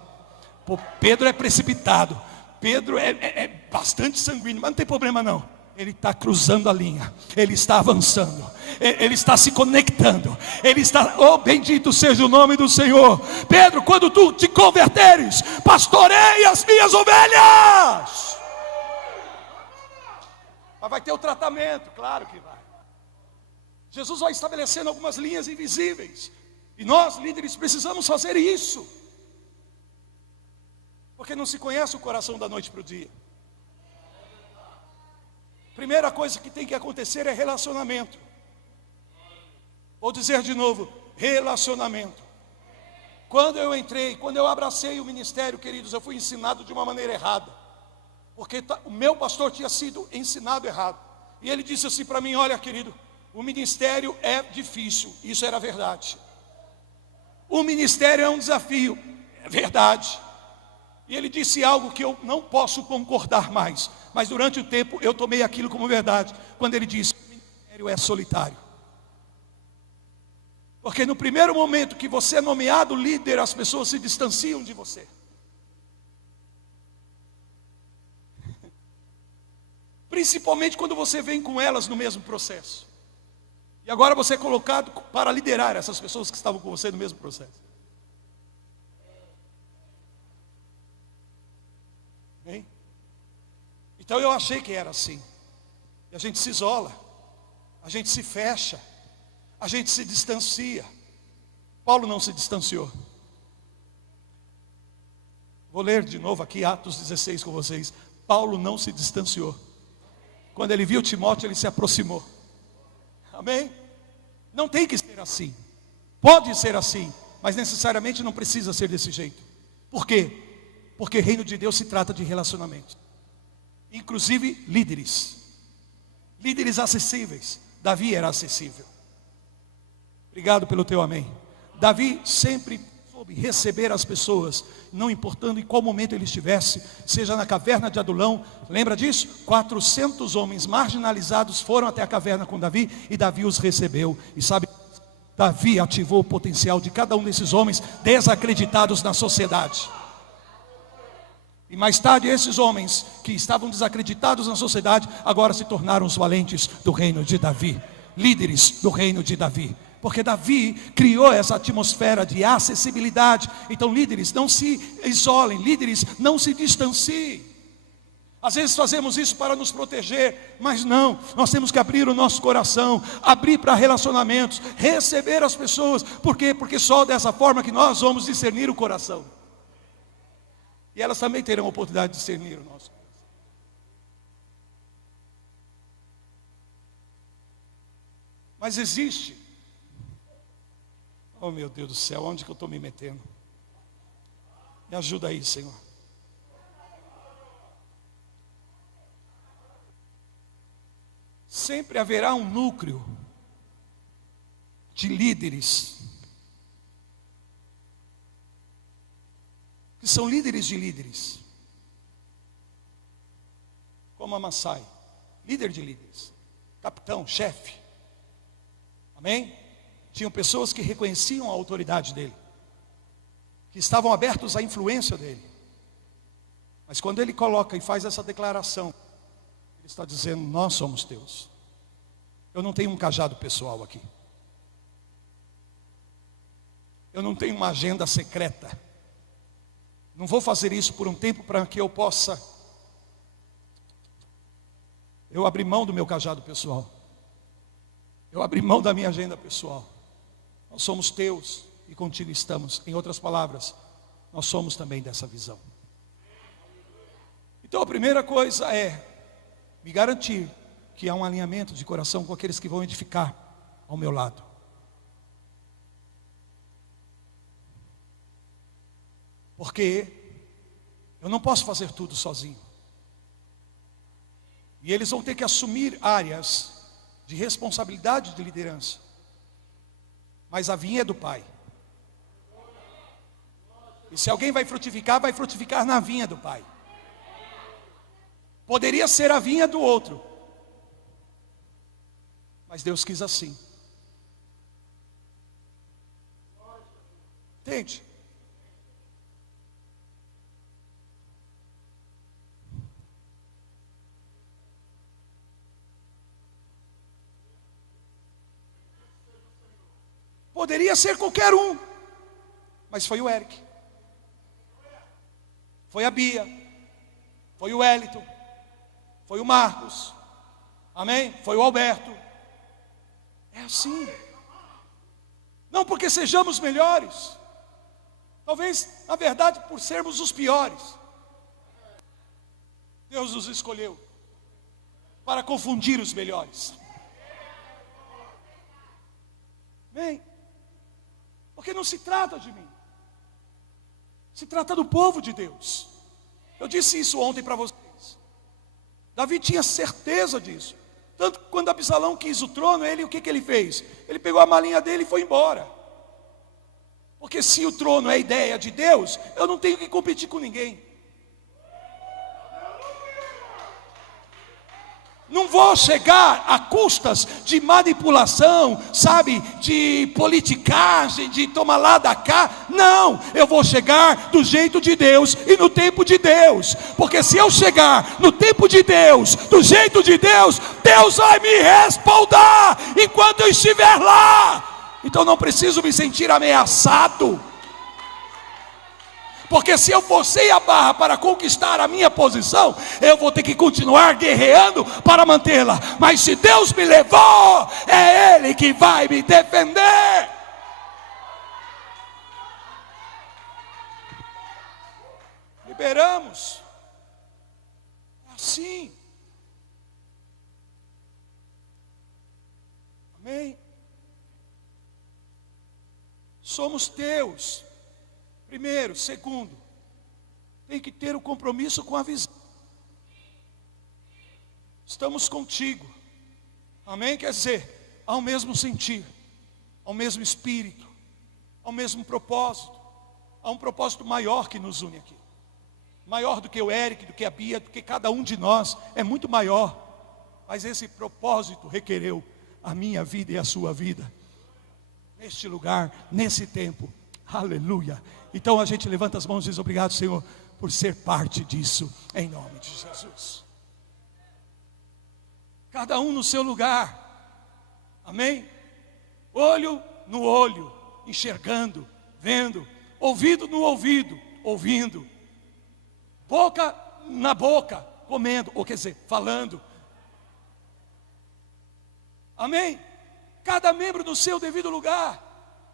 Pô, Pedro é precipitado, Pedro é bastante sanguíneo, mas não tem problema não. ele está cruzando a linha, ele está avançando, ele está se conectando, ele está, oh bendito seja o nome do Senhor. Pedro, quando tu te converteres, pastorei as minhas ovelhas. Mas vai ter o tratamento, claro que vai. Jesus vai estabelecendo algumas linhas invisíveis, e nós líderes precisamos fazer isso, porque não se conhece o coração da noite para o dia. Primeira coisa que tem que acontecer é relacionamento. Vou dizer de novo, relacionamento. Quando eu abracei o ministério, queridos, eu fui ensinado de uma maneira errada, porque o meu pastor tinha sido ensinado errado, e ele disse assim para mim: olha, querido, o ministério é difícil. Isso era verdade. O ministério é um desafio, é verdade. E ele disse algo que eu não posso concordar mais, mas durante o tempo eu tomei aquilo como verdade, quando ele disse: o ministério é solitário. Porque no primeiro momento que você é nomeado líder, as pessoas se distanciam de você. Principalmente quando você vem com elas no mesmo processo. E agora você é colocado para liderar essas pessoas que estavam com você no mesmo processo. Bem? Então eu achei que era assim. E a gente se isola, a gente se fecha, a gente se distancia. Paulo não se distanciou. Vou ler de novo aqui Atos 16 com vocês. Paulo não se distanciou. Quando ele viu Timóteo, ele se aproximou. Amém? Não tem que ser assim. Pode ser assim, mas necessariamente não precisa ser desse jeito. Por quê? Porque o reino de Deus se trata de relacionamento. Inclusive líderes. Líderes acessíveis. Davi era acessível. Obrigado pelo teu amém. Davi sempre soube receber as pessoas, não importando em qual momento ele estivesse, seja na caverna de Adulão. Lembra disso? 400 homens marginalizados foram até a caverna com Davi, e Davi os recebeu. E sabe, Davi ativou o potencial de cada um desses homens desacreditados na sociedade. E mais tarde esses homens que estavam desacreditados na sociedade, agora se tornaram os valentes do reino de Davi, líderes do reino de Davi. Porque Davi criou essa atmosfera de acessibilidade. Então líderes, não se isolem, líderes, não se distanciem. Às vezes fazemos isso para nos proteger, mas não, nós temos que abrir o nosso coração, abrir para relacionamentos, receber as pessoas. Por quê? Porque só dessa forma que nós vamos discernir o coração. E elas também terão a oportunidade de discernir o nosso coração. Mas existe, oh meu Deus do céu, onde que eu estou me metendo? Me ajuda aí, Senhor. Sempre haverá um núcleo de líderes que são líderes de líderes, como Amassai, líder de líderes, capitão, chefe. Amém? Tinham pessoas que reconheciam a autoridade dele, que estavam abertos à influência dele. Mas quando ele coloca e faz essa declaração, ele está dizendo: nós somos teus. Eu não tenho um cajado pessoal aqui. Eu não tenho uma agenda secreta. Não vou fazer isso por um tempo para que eu possa abrir mão do meu cajado pessoal. Eu abri mão da minha agenda pessoal. Nós somos teus e contigo estamos. Em outras palavras, nós somos também dessa visão. Então a primeira coisa é me garantir que há um alinhamento de coração com aqueles que vão edificar ao meu lado. Porque eu não posso fazer tudo sozinho. E eles vão ter que assumir áreas de responsabilidade de liderança. Mas a vinha é do Pai. E se alguém vai frutificar na vinha do Pai. Poderia ser a vinha do outro, mas Deus quis assim. Entende? Poderia ser qualquer um, mas foi o Eric, foi a Bia, foi o Wellington, foi o Marcos, amém? Foi o Alberto. É assim. Não porque sejamos melhores, talvez, na verdade, por sermos os piores. Deus nos escolheu para confundir os melhores. Amém? Porque não se trata de mim, se trata do povo de Deus. Eu disse isso ontem para vocês. Davi tinha certeza disso. Tanto que quando Absalão quis o trono, o que ele fez? Ele pegou a malinha dele e foi embora. Porque se o trono é a ideia de Deus, eu não tenho que competir com ninguém. Não vou chegar a custas de manipulação, sabe, de politicagem, de tomar lá da cá. Não, eu vou chegar do jeito de Deus e no tempo de Deus. Porque se eu chegar no tempo de Deus, do jeito de Deus, Deus vai me respaldar enquanto eu estiver lá. Então não preciso me sentir ameaçado. Porque se eu forcei a barra para conquistar a minha posição, eu vou ter que continuar guerreando para mantê-la. Mas se Deus me levou, é Ele que vai me defender. Liberamos. É assim. Amém? Somos teus. Primeiro, segundo, tem que ter o compromisso com a visão. Estamos contigo. Amém? Quer dizer, há o mesmo sentir, há o mesmo espírito, há o mesmo propósito. Há um propósito maior que nos une aqui. Maior do que o Eric, do que a Bia, do que cada um de nós. É muito maior. Mas esse propósito requereu a minha vida e a sua vida. Neste lugar, nesse tempo. Aleluia. Então a gente levanta as mãos e diz: obrigado, Senhor, por ser parte disso, em nome de Jesus. Cada um no seu lugar. Amém? Olho no olho, enxergando, vendo. Ouvido no ouvido, ouvindo. Boca na boca, comendo, ou quer dizer, falando. Amém? Cada membro no seu devido lugar.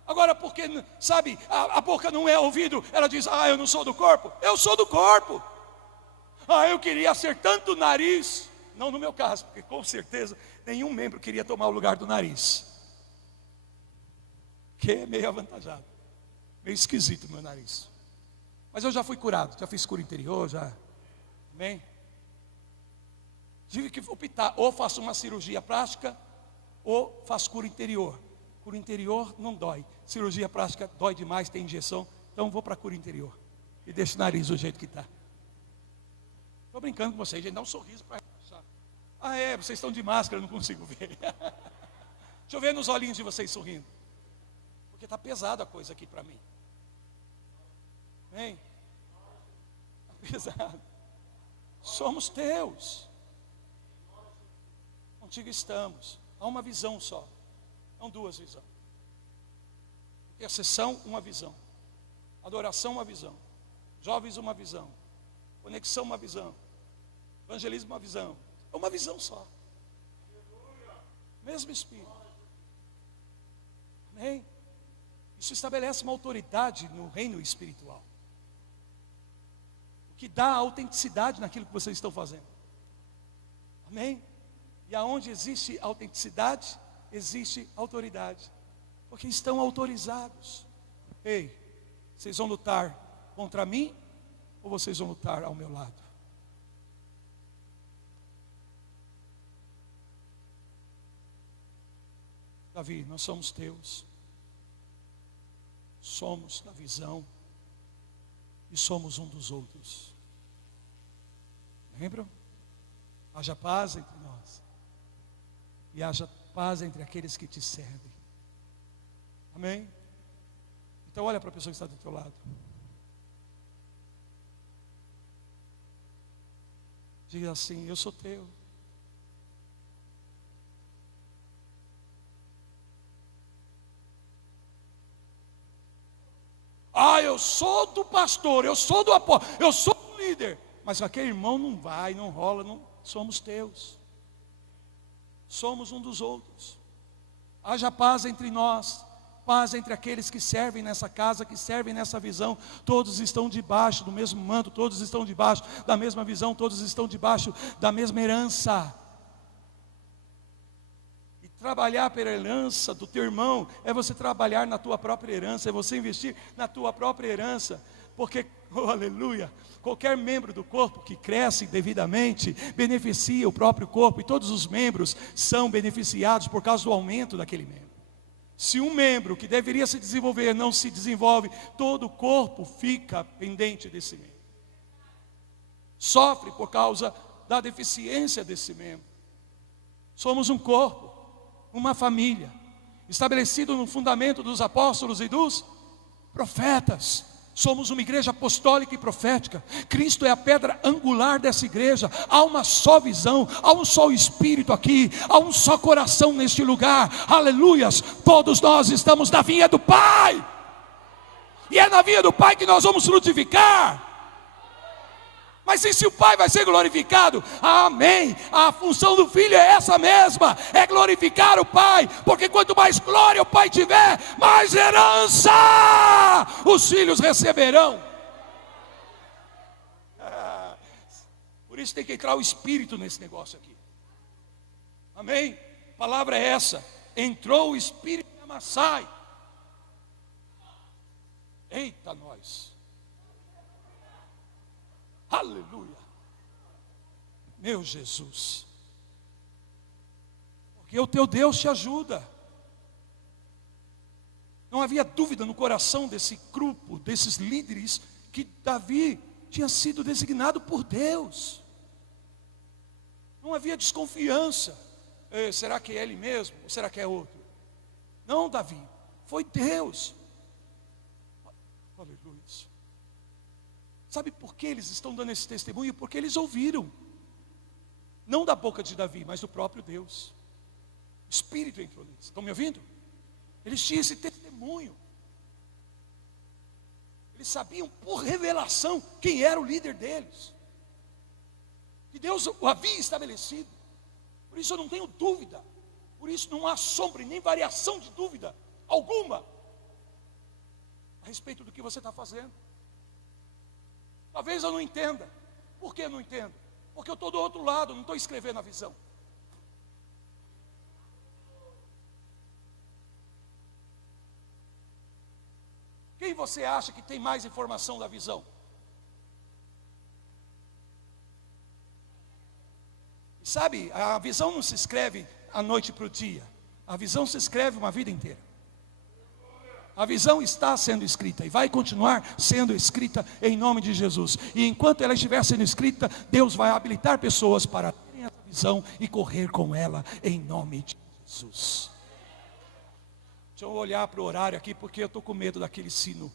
Agora, porque, sabe, a boca não é ouvido, ela diz: eu não sou do corpo. Eu sou do corpo. Eu queria ser tanto o nariz. Não no meu caso, porque com certeza nenhum membro queria tomar o lugar do nariz. Que é meio avantajado. Meio esquisito o meu nariz. Mas eu já fui curado, já fiz cura interior, já. Amém? Tive que optar, ou faço uma cirurgia plástica, ou faço cura interior. Cura interior não dói. Cirurgia plástica dói demais, tem injeção. Então vou para a cura interior. E deixa o nariz do jeito que está. Estou brincando com vocês, gente. Dá um sorriso para relaxar. Vocês estão de máscara, eu não consigo ver. Deixa eu ver nos olhinhos de vocês sorrindo. Porque está pesada a coisa aqui para mim. Amém? Está pesado. Somos teus. Contigo estamos. Há uma visão só. Não duas visões. Intercessão, uma visão. Adoração, uma visão. Jovens, uma visão. Conexão, uma visão. Evangelismo, uma visão. É uma visão só. Mesmo Espírito. Amém? Isso estabelece uma autoridade no reino espiritual. O que dá autenticidade naquilo que vocês estão fazendo. Amém? E aonde existe autenticidade, existe autoridade. Porque estão autorizados. Ei, vocês vão lutar contra mim? Ou vocês vão lutar ao meu lado? Davi, nós somos teus. Somos da visão. E somos um dos outros. Lembram? Haja paz entre nós. E haja paz entre aqueles que te servem. Amém? Então olha para a pessoa que está do teu lado. Diga assim: eu sou teu. Ah, eu sou do pastor, eu sou do apóstolo, eu sou do líder. Mas aquele irmão não vai, não rola, não. Somos teus. Somos um dos outros. Haja paz entre nós, paz entre aqueles que servem nessa casa, que servem nessa visão. Todos estão debaixo do mesmo manto, todos estão debaixo da mesma visão, todos estão debaixo da mesma herança. E trabalhar pela herança do teu irmão é você trabalhar na tua própria herança, é você investir na tua própria herança. Porque, oh, aleluia, qualquer membro do corpo que cresce devidamente beneficia o próprio corpo, e todos os membros são beneficiados por causa do aumento daquele membro. Se um membro que deveria se desenvolver não se desenvolve, todo o corpo fica pendente desse membro, sofre por causa da deficiência desse membro. Somos um corpo, uma família, estabelecido no fundamento dos apóstolos e dos profetas. Somos uma igreja apostólica e profética. Cristo é a pedra angular dessa igreja. Há uma só visão, há um só Espírito aqui, há um só coração neste lugar. Aleluias! Todos nós estamos na vinha do Pai, e é na vinha do Pai que nós vamos frutificar. Mas e se o Pai vai ser glorificado? Amém. A função do Filho é essa mesma, é glorificar o Pai, porque quanto mais glória o Pai tiver, mais herança os filhos receberão. Por isso tem que entrar o Espírito nesse negócio aqui. Amém? A palavra é essa: entrou o Espírito em Amassai. Eita nós! Aleluia, meu Jesus, porque o teu Deus te ajuda. Não havia dúvida no coração desse grupo, desses líderes, que Davi tinha sido designado por Deus. Não havia desconfiança. Será que é ele mesmo? Ou será que é outro? Não, Davi, foi Deus. Aleluia. Sabe por que eles estão dando esse testemunho? Porque eles ouviram, não da boca de Davi, mas do próprio Deus. O Espírito entrou neles. Estão me ouvindo? Eles tinham esse testemunho. Eles sabiam por revelação quem era o líder deles, que Deus o havia estabelecido. Por isso eu não tenho dúvida, por isso não há sombra e nem variação de dúvida alguma a respeito do que você está fazendo. Talvez eu não entenda. Por que eu não entendo? Porque eu estou do outro lado, não estou escrevendo a visão. Quem você acha que tem mais informação da visão? Sabe, a visão não se escreve à noite para o dia. A visão se escreve uma vida inteira. A visão está sendo escrita e vai continuar sendo escrita em nome de Jesus. E enquanto ela estiver sendo escrita, Deus vai habilitar pessoas para terem essa visão e correr com ela em nome de Jesus. Deixa eu olhar para o horário aqui, porque eu estou com medo daquele sino.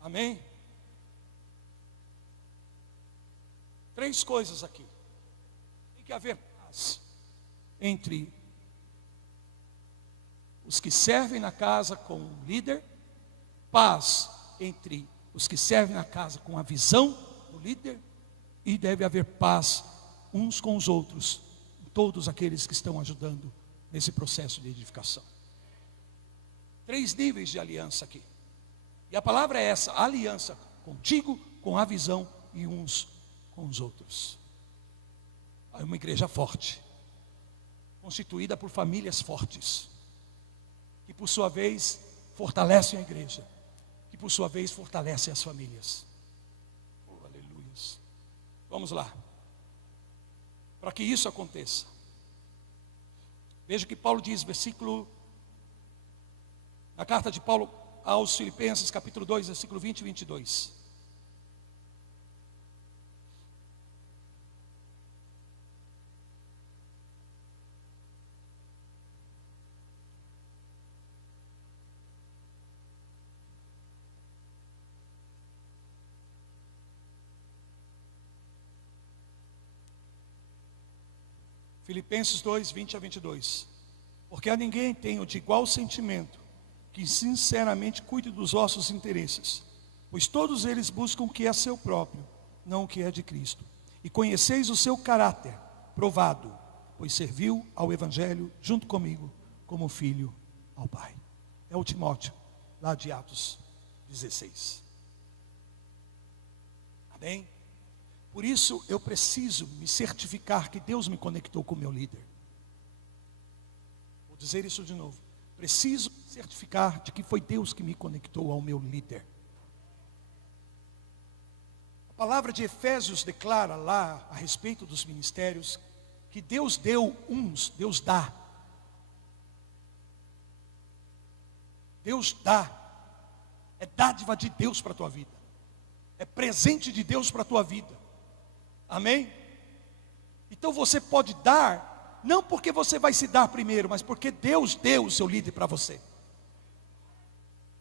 Amém? 3 coisas aqui. Tem que haver paz entre os que servem na casa com o líder, paz entre os que servem na casa com a visão do líder, e deve haver paz uns com os outros, todos aqueles que estão ajudando nesse processo de edificação. 3 níveis de aliança aqui. E a palavra é essa: aliança contigo, com a visão e uns com os outros. É uma igreja forte, constituída por famílias fortes, que por sua vez fortalecem a igreja, que por sua vez fortalecem as famílias. Oh, aleluia. Vamos lá. Para que isso aconteça, veja o que Paulo diz, na carta de Paulo aos Filipenses, capítulo 2, versículo 20 e 22. Filipenses 2, 20 a 22. Porque a ninguém tenho de igual sentimento, que sinceramente cuide dos vossos interesses, pois todos eles buscam o que é seu próprio, não o que é de Cristo. E conheceis o seu caráter, provado, pois serviu ao Evangelho junto comigo, como filho ao Pai. É o Timóteo, lá de Atos 16. Amém? Por isso eu preciso me certificar que Deus me conectou com o meu líder. Vou dizer isso de novo. Preciso certificar de que foi Deus que me conectou ao meu líder. A palavra de Efésios declara lá a respeito dos ministérios que Deus deu uns, Deus dá. Deus dá. É dádiva de Deus para a tua vida. É presente de Deus para a tua vida. Amém? Então você pode dar, não porque você vai se dar primeiro, mas porque Deus deu o seu líder para você.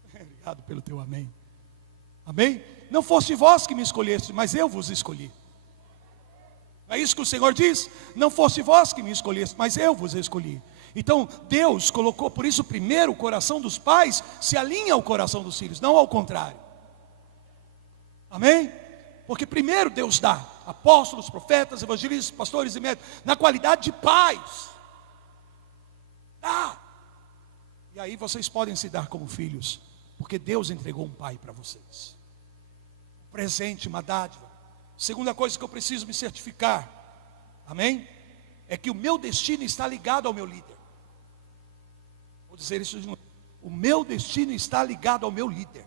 Obrigado pelo teu amém. Amém? Não foste vós que me escolheste, mas eu vos escolhi. Não é isso que o Senhor diz? Não foste vós que me escolheste, mas eu vos escolhi. Então Deus colocou, por isso primeiro o coração dos pais se alinha ao coração dos filhos, não ao contrário. Amém? Porque primeiro Deus dá apóstolos, profetas, evangelistas, pastores e médicos, na qualidade de pais. Dá. E aí vocês podem se dar como filhos, porque Deus entregou um pai para vocês. Um presente, uma dádiva. Segunda coisa que eu preciso me certificar, amém? É que o meu destino está ligado ao meu líder. Vou dizer isso de novo. O meu destino está ligado ao meu líder.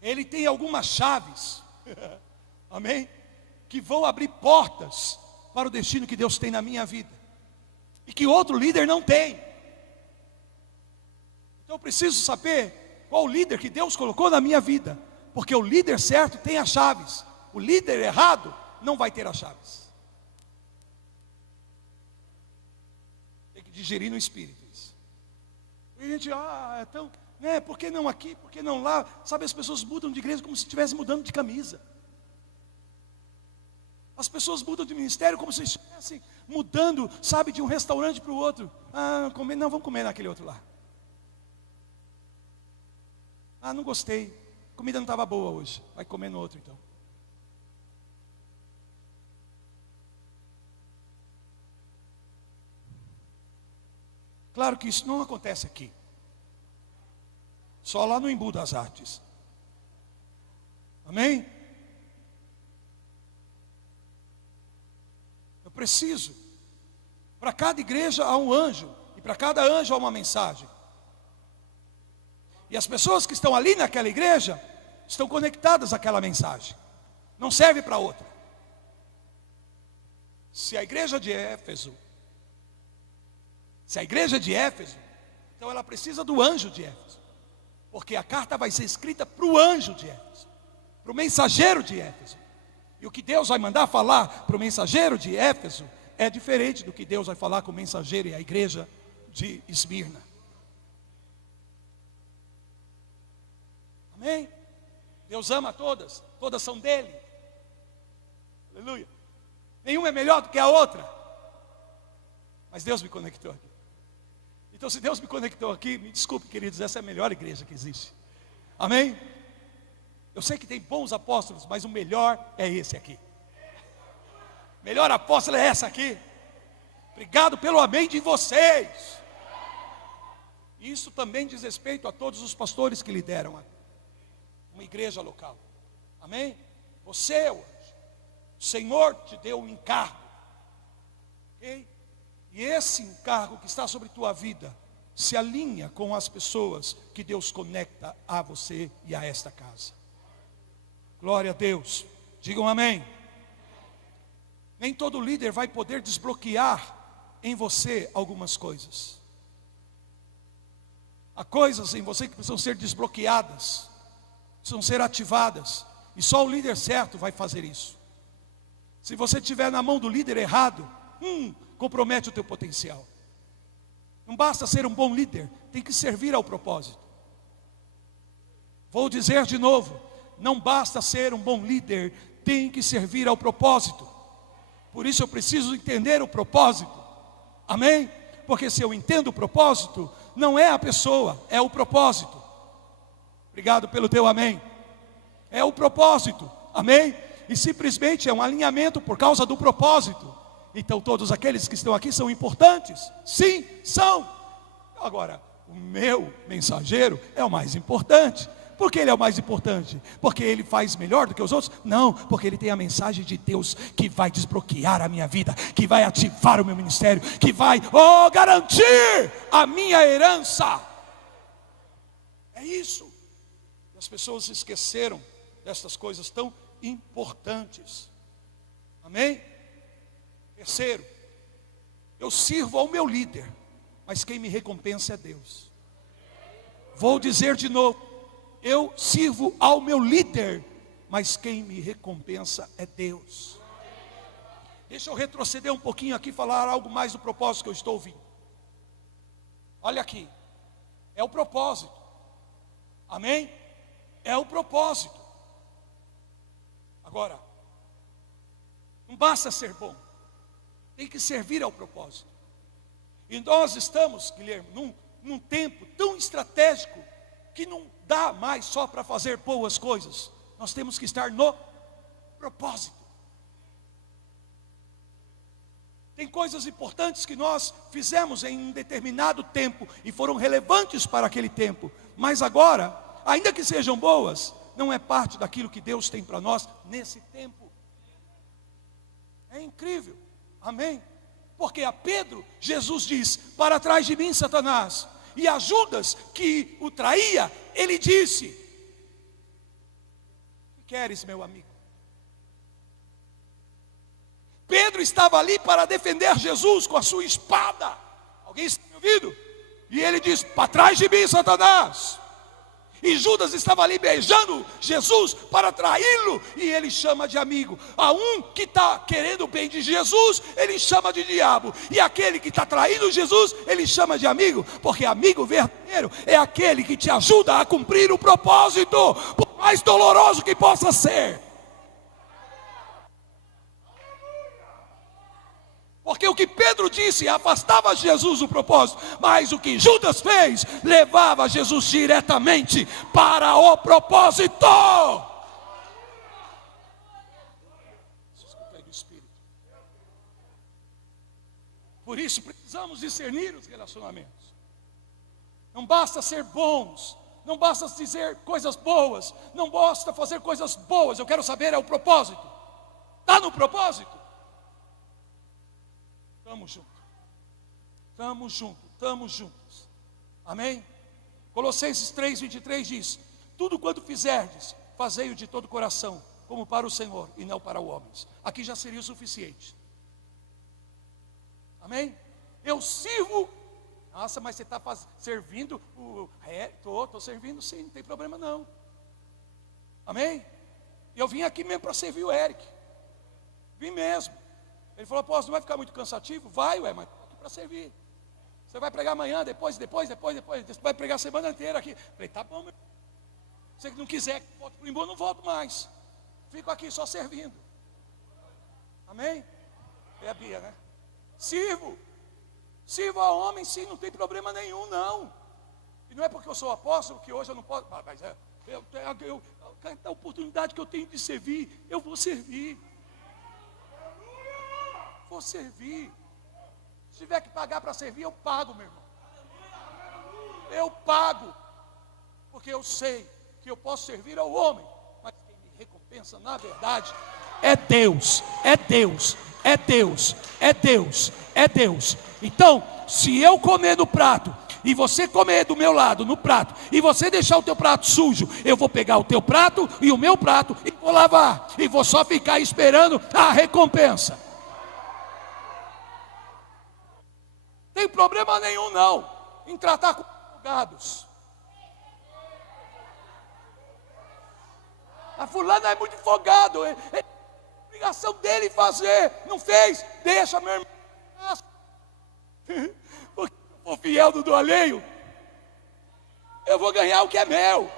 Ele tem algumas chaves, amém? Que vão abrir portas para o destino que Deus tem na minha vida, e que outro líder não tem. Então eu preciso saber qual o líder que Deus colocou na minha vida, porque o líder certo tem as chaves, o líder errado não vai ter as chaves. Tem que digerir no espírito isso. E a gente, então, né, por que não aqui, por que não lá? Sabe, as pessoas mudam de igreja como se estivessem mudando de camisa. As pessoas mudam de ministério como se estivessem mudando, sabe, de um restaurante para o outro. Não, vamos comer naquele outro lá. Não gostei, a comida não estava boa hoje, vai comer no outro então. Claro que isso não acontece aqui, só lá no Embu das Artes. Amém? Eu preciso, para cada igreja há um anjo, e para cada anjo há uma mensagem. E as pessoas que estão ali naquela igreja estão conectadas àquela mensagem, não serve para outra. Se a igreja de Éfeso, então ela precisa do anjo de Éfeso, porque a carta vai ser escrita para o anjo de Éfeso, para o mensageiro de Éfeso. E o que Deus vai mandar falar para o mensageiro de Éfeso é diferente do que Deus vai falar com o mensageiro e a igreja de Esmirna. Amém? Deus ama todas, todas são dele. Aleluia. Nenhuma é melhor do que a outra, mas Deus me conectou aqui. Então, se Deus me conectou aqui, me desculpe, queridos, essa é a melhor igreja que existe. Amém? Eu sei que tem bons apóstolos, mas o melhor é esse aqui. Melhor apóstolo é essa aqui. Obrigado pelo amém de vocês. Isso também diz respeito a todos os pastores que lideram uma igreja local. Amém? Você é o anjo. O Senhor te deu um encargo. Ok? E esse encargo que está sobre tua vida se alinha com as pessoas que Deus conecta a você e a esta casa. Glória a Deus. Digam amém. Nem todo líder vai poder desbloquear em você algumas coisas. Há coisas em você que precisam ser desbloqueadas, precisam ser ativadas, e só o líder certo vai fazer isso. Se você estiver na mão do líder errado, compromete o teu potencial. Não basta ser um bom líder, tem que servir ao propósito. Vou dizer de novo, não basta ser um bom líder, tem que servir ao propósito. Por isso eu preciso entender o propósito. Amém? Porque se eu entendo o propósito, não é a pessoa, é o propósito. Obrigado pelo teu amém. É o propósito, amém? E simplesmente é um alinhamento por causa do propósito. Então todos aqueles que estão aqui são importantes. Sim, são. Agora, o meu mensageiro é o mais importante. Por que ele é o mais importante? Porque ele faz melhor do que os outros? Não, porque ele tem a mensagem de Deus que vai desbloquear a minha vida, que vai ativar o meu ministério, que vai, garantir a minha herança. É isso. As pessoas se esqueceram dessas coisas tão importantes. Amém? Terceiro, eu sirvo ao meu líder, mas quem me recompensa é Deus. Vou dizer de novo, eu sirvo ao meu líder, mas quem me recompensa é Deus. Deixa eu retroceder um pouquinho aqui e falar algo mais do propósito que eu estou ouvindo. Olha aqui, é o propósito. Amém? É o propósito. Agora, não basta ser bom, tem que servir ao propósito. E nós estamos, Guilherme, num tempo tão estratégico que não dá mais só para fazer boas coisas. Nós temos que estar no propósito. Tem coisas importantes que nós fizemos em um determinado tempo e foram relevantes para aquele tempo, mas agora, ainda que sejam boas, não é parte daquilo que Deus tem para nós nesse tempo. É incrível, amém? Porque a Pedro, Jesus diz: para trás de mim, Satanás. E a Judas, que o traía, ele disse: que queres, meu amigo? Pedro estava ali para defender Jesus com a sua espada. Alguém está me ouvindo? E ele diz: para trás de mim, Satanás. E Judas estava ali beijando Jesus para traí-lo, e ele chama de amigo. A um que está querendo o bem de Jesus, ele chama de diabo. E aquele que está traindo Jesus, ele chama de amigo. Porque amigo verdadeiro é aquele que te ajuda a cumprir o propósito, por mais doloroso que possa ser. Porque o que Pedro disse afastava Jesus do propósito, mas o que Judas fez levava Jesus diretamente para o propósito. Escutei do Espírito. Por isso precisamos discernir os relacionamentos. Não basta ser bons, não basta dizer coisas boas, não basta fazer coisas boas. Eu quero saber o propósito. Está no propósito? Estamos juntos, amém? Colossenses 3:23 diz: tudo quanto fizerdes, fazei-o de todo o coração, como para o Senhor e não para os homens. Aqui já seria o suficiente, amém? Eu sirvo. Nossa, mas você está servindo? Estou servindo sim, não tem problema não, amém? Eu vim aqui mesmo para servir o Eric, vim mesmo. Ele falou: apóstolo, não vai ficar muito cansativo? Vai, mas estou aqui para servir. Você vai pregar amanhã, depois, você vai pregar a semana inteira aqui. Eu falei: tá bom, meu. Se você não quiser que volte para o embora, não volto mais. Fico aqui só servindo. Amém? É a Bia, né? Sirvo a homem, sim, não tem problema nenhum, não. E não é porque eu sou apóstolo que hoje eu não posso. Mas a oportunidade que eu tenho de servir, eu vou servir. Vou servir. Se tiver que pagar para servir, eu pago, meu irmão. Eu pago. Porque eu sei que eu posso servir ao homem, mas quem me recompensa, na verdade, é Deus. É Deus. É Deus. É Deus. É Deus. Então, se eu comer no prato e você comer do meu lado no prato, e você deixar o teu prato sujo, eu vou pegar o teu prato e o meu prato e vou lavar, e vou só ficar esperando a recompensa. Tem problema nenhum não em tratar com advogados. A fulana é muito folgado, é obrigação dele fazer, não fez, deixa meu irmão. Porque se eu for fiel do alheio, eu vou ganhar o que é meu.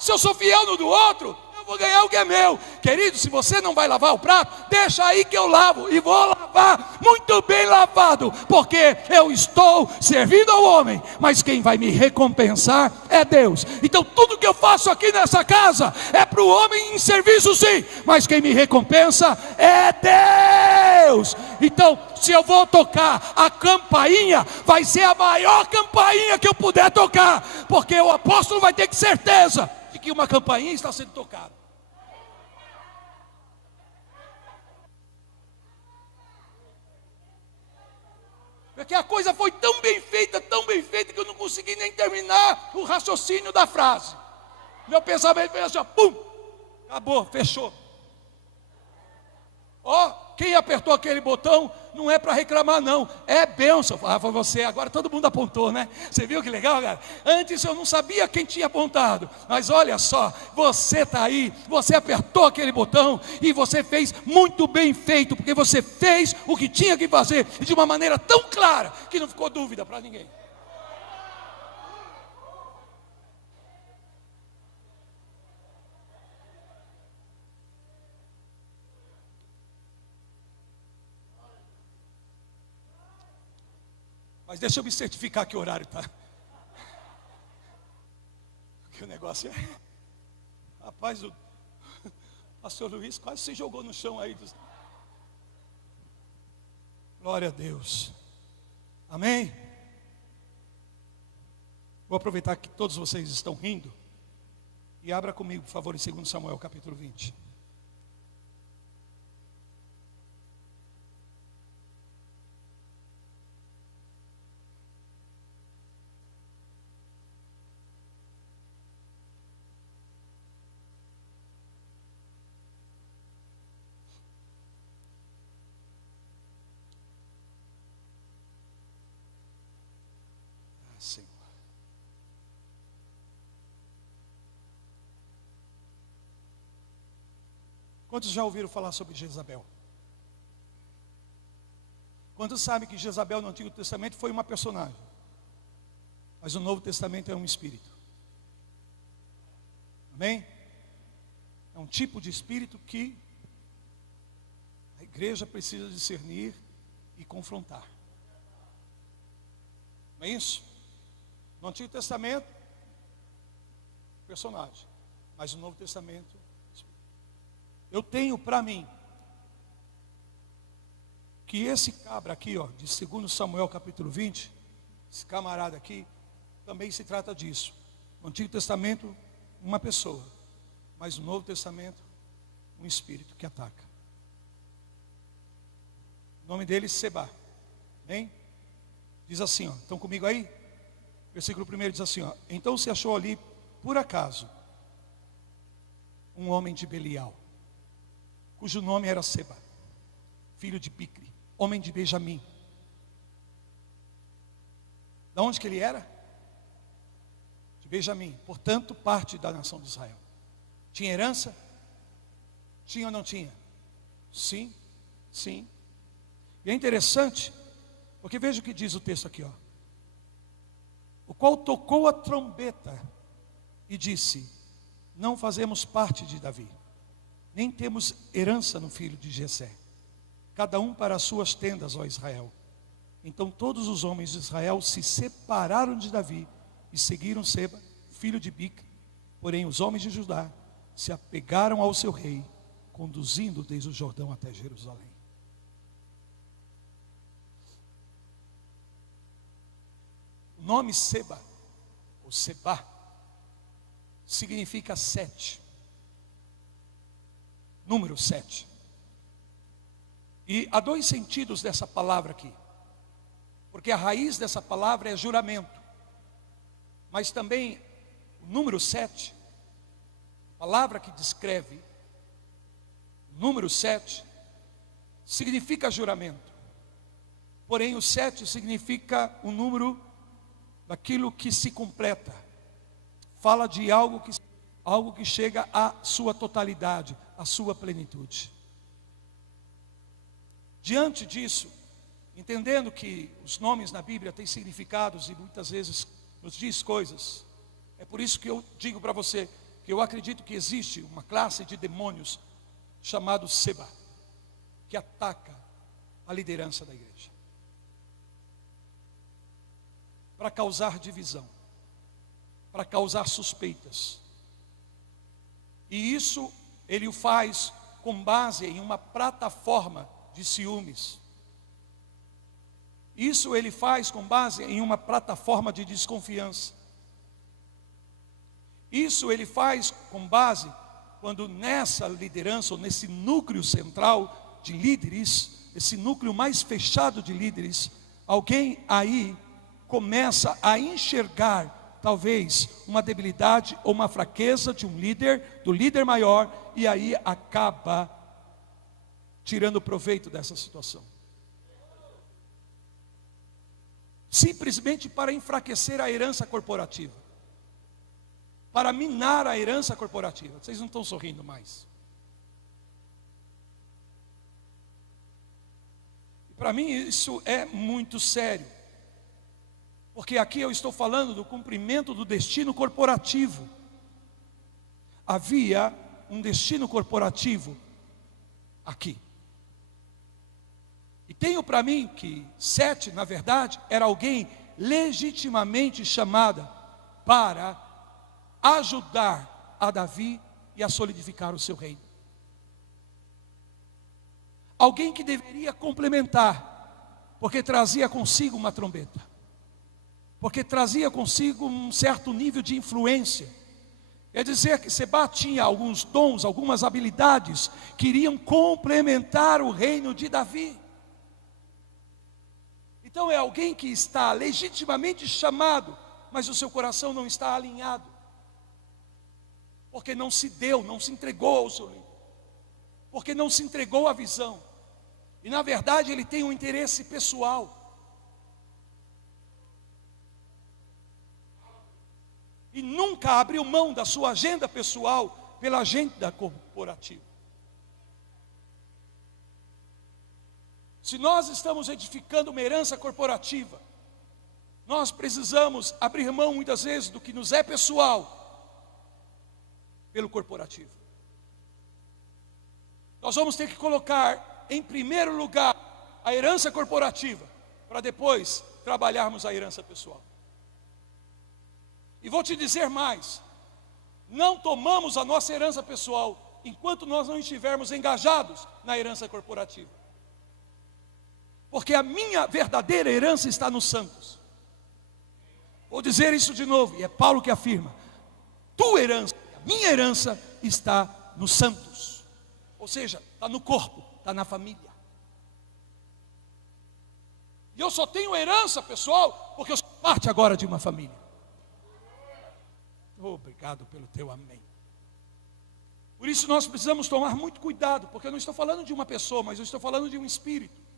Se eu sou fiel no do outro, eu vou ganhar o que é meu. Querido, se você não vai lavar o prato, deixa aí que eu lavo, e vou lavar muito bem lavado, porque eu estou servindo ao homem, mas quem vai me recompensar é Deus. Então tudo que eu faço aqui nessa casa é para o homem em serviço, sim, mas quem me recompensa é Deus. Então, se eu vou tocar a campainha, vai ser a maior campainha que eu puder tocar, porque o apóstolo vai ter certeza de que uma campainha está sendo tocada. Porque a coisa foi tão bem feita, que eu não consegui nem terminar o raciocínio da frase. Meu pensamento foi assim, ó, pum, acabou, fechou. Ó, quem apertou aquele botão não é para reclamar não, é bênção. Ah, foi você, agora todo mundo apontou, né? Você viu que legal, cara? Antes eu não sabia quem tinha apontado, mas olha só, você está aí, você apertou aquele botão e você fez muito bem feito, porque você fez o que tinha que fazer, e de uma maneira tão clara, que não ficou dúvida para ninguém. Mas deixa eu me certificar que o horário está. Porque o negócio é... Rapaz, o pastor Luiz quase se jogou no chão aí. Glória a Deus. Amém? Vou aproveitar que todos vocês estão rindo. E abra comigo, por favor, em 2 Samuel, capítulo 20. Senhor. Quantos já ouviram falar sobre Jezabel? Quantos sabem que Jezabel no Antigo Testamento foi uma personagem, mas o Novo Testamento é um espírito? Amém? É um tipo de espírito que a igreja precisa discernir e confrontar. Não é isso? No Antigo Testamento, personagem, mas no Novo Testamento, eu tenho para mim que esse cabra aqui, ó, de 2 Samuel capítulo 20, esse camarada aqui, também se trata disso. No Antigo Testamento, uma pessoa, mas no Novo Testamento, um espírito que ataca. O nome dele é Seba. Amém? Diz assim, ó, estão comigo aí? Versículo 1 diz assim, ó, então se achou ali, por acaso, um homem de Belial, cujo nome era Seba, filho de Bicri, homem de Benjamim. Da onde que ele era? De Benjamim, portanto parte da nação de Israel. Tinha herança? Tinha ou não tinha? Sim, sim. E é interessante, porque veja o que diz o texto aqui, ó. O qual tocou a trombeta e disse, não fazemos parte de Davi, nem temos herança no filho de Jessé, cada um para as suas tendas, ó Israel. Então todos os homens de Israel se separaram de Davi e seguiram Seba, filho de Bicri. Porém os homens de Judá se apegaram ao seu rei, conduzindo desde o Jordão até Jerusalém. O nome Seba, ou Sebá, significa 7. Número 7. E há dois sentidos dessa palavra aqui. Porque a raiz dessa palavra é juramento. Mas também o número 7, a palavra que descreve o número 7, significa juramento. Porém o 7 significa o número daquilo que se completa. Fala de algo que chega à sua totalidade, à sua plenitude. Diante disso, entendendo que os nomes na Bíblia têm significados e muitas vezes nos diz coisas, é por isso que eu digo para você que eu acredito que existe uma classe de demônios chamado Seba, que ataca a liderança da igreja, para causar divisão, para causar suspeitas. E isso ele o faz com base em uma plataforma de ciúmes. Isso ele faz com base em uma plataforma de desconfiança. Isso ele faz com base quando nessa liderança, ou nesse núcleo central de líderes, esse núcleo mais fechado de líderes, alguém aí começa a enxergar talvez uma debilidade ou uma fraqueza de um líder, do líder maior, e aí acaba tirando proveito dessa situação. Simplesmente para enfraquecer a herança corporativa, para minar a herança corporativa. Vocês não estão sorrindo mais. E para mim isso é muito sério, porque aqui eu estou falando do cumprimento do destino corporativo. Havia um destino corporativo aqui. E tenho para mim que Sete, na verdade, era alguém legitimamente chamada para ajudar a Davi e a solidificar o seu reino. Alguém que deveria complementar, porque trazia consigo uma trombeta, porque trazia consigo um certo nível de influência. Quer dizer que Seba tinha alguns dons, algumas habilidades que iriam complementar o reino de Davi. Então é alguém que está legitimamente chamado, mas o seu coração não está alinhado, porque não se deu, não se entregou ao seu líder, porque não se entregou à visão, e na verdade ele tem um interesse pessoal. E nunca abriu mão da sua agenda pessoal pela agenda corporativa. Se nós estamos edificando uma herança corporativa, nós precisamos abrir mão muitas vezes do que nos é pessoal pelo corporativo. Nós vamos ter que colocar em primeiro lugar a herança corporativa, para depois trabalharmos a herança pessoal. E vou te dizer mais: não tomamos a nossa herança pessoal enquanto nós não estivermos engajados na herança corporativa. Porque a minha verdadeira herança está nos santos. Vou dizer isso de novo, e é Paulo que afirma: tua herança, a minha herança está nos santos. Ou seja, está no corpo, está na família. E eu só tenho herança pessoal porque eu sou parte agora de uma família. Obrigado pelo teu amém. Por isso nós precisamos tomar muito cuidado, porque eu não estou falando de uma pessoa, mas eu estou falando de um espírito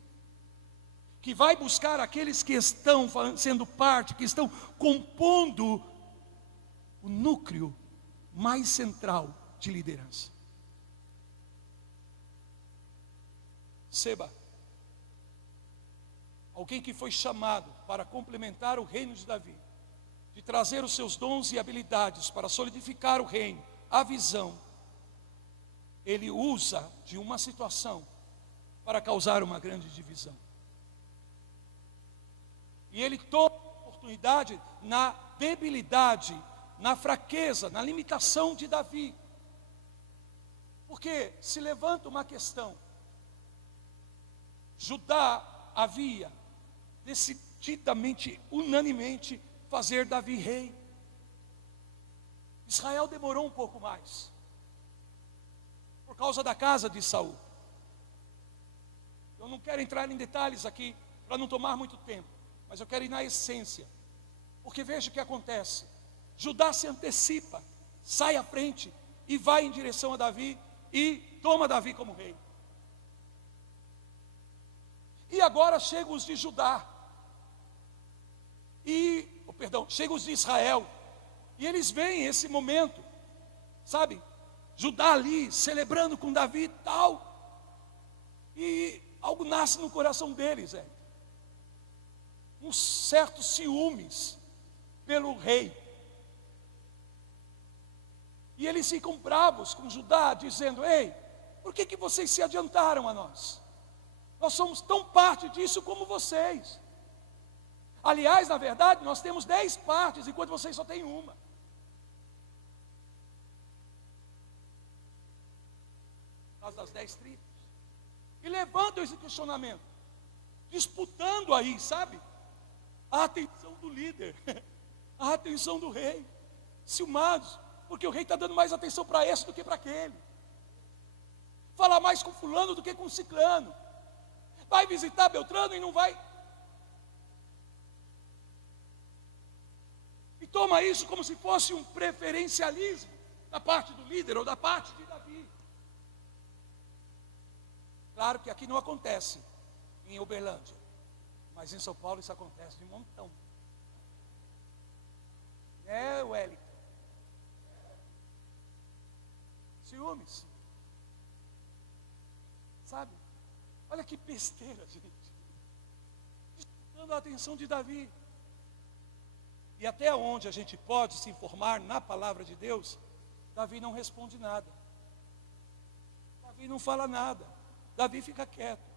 que vai buscar aqueles que estão sendo parte, que estão compondo o núcleo mais central de liderança. Seba, alguém que foi chamado para complementar o reino de Davi, de trazer os seus dons e habilidades para solidificar o reino, a visão, ele usa de uma situação para causar uma grande divisão. E ele toma oportunidade na debilidade, na fraqueza, na limitação de Davi. Porque se levanta uma questão, Judá havia decididamente, unanimemente, fazer Davi rei. Israel demorou um pouco mais, por causa da casa de Saul. Eu não quero entrar em detalhes aqui, para não tomar muito tempo, mas eu quero ir na essência, porque veja o que acontece. Judá se antecipa, sai à frente e vai em direção a Davi e toma Davi como rei. E agora chegam os de Judá, chegam os de Israel, e eles veem esse momento, sabe, Judá ali celebrando com Davi e tal, e algo nasce no coração deles, um certo ciúmes pelo rei. E eles ficam bravos com Judá, dizendo: ei, por que vocês se adiantaram a nós? Nós somos tão parte disso como vocês. Aliás, na verdade, nós temos 10 partes, enquanto vocês só têm uma. Nós das 10 tribos. E levantam esse questionamento, disputando aí, sabe? A atenção do líder, a atenção do rei, ciumados, porque o rei está dando mais atenção para esse do que para aquele. Falar mais com fulano do que com ciclano. Vai visitar Beltrano e não vai. E toma isso como se fosse um preferencialismo da parte do líder ou da parte de Davi. Claro que aqui não acontece em Uberlândia, mas em São Paulo isso acontece de montão. Wellington? Ciúmes. Sabe? Olha que besteira, gente. Disputando a atenção de Davi. E até onde a gente pode se informar na palavra de Deus, Davi não responde nada. Davi não fala nada. Davi fica quieto.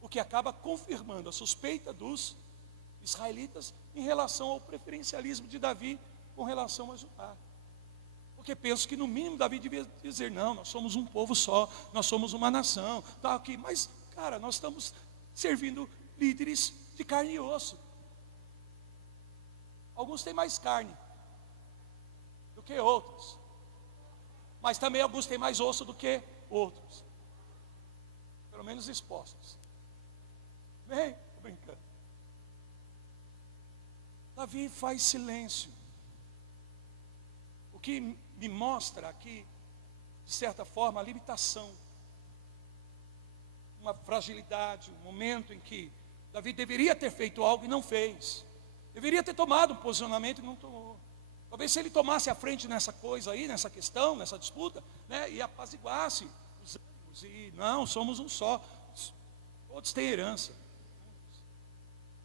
O que acaba confirmando a suspeita dos israelitas em relação ao preferencialismo de Davi com relação a Judá. Porque penso que no mínimo Davi devia dizer: não, nós somos um povo só, nós somos uma nação, tá aqui. Mas, cara, nós estamos servindo líderes de carne e osso. Alguns têm mais carne do que outros, mas também alguns têm mais osso do que outros, pelo menos expostos. Bem, estou brincando. Davi faz silêncio, o que me mostra aqui, de certa forma, a limitação, uma fragilidade, um momento em que Davi deveria ter feito algo e não fez. Deveria ter tomado um posicionamento e não tomou. Talvez se ele tomasse a frente nessa coisa aí, nessa questão, nessa disputa, né, e apaziguasse os ânimos, e não, somos um só, todos têm herança.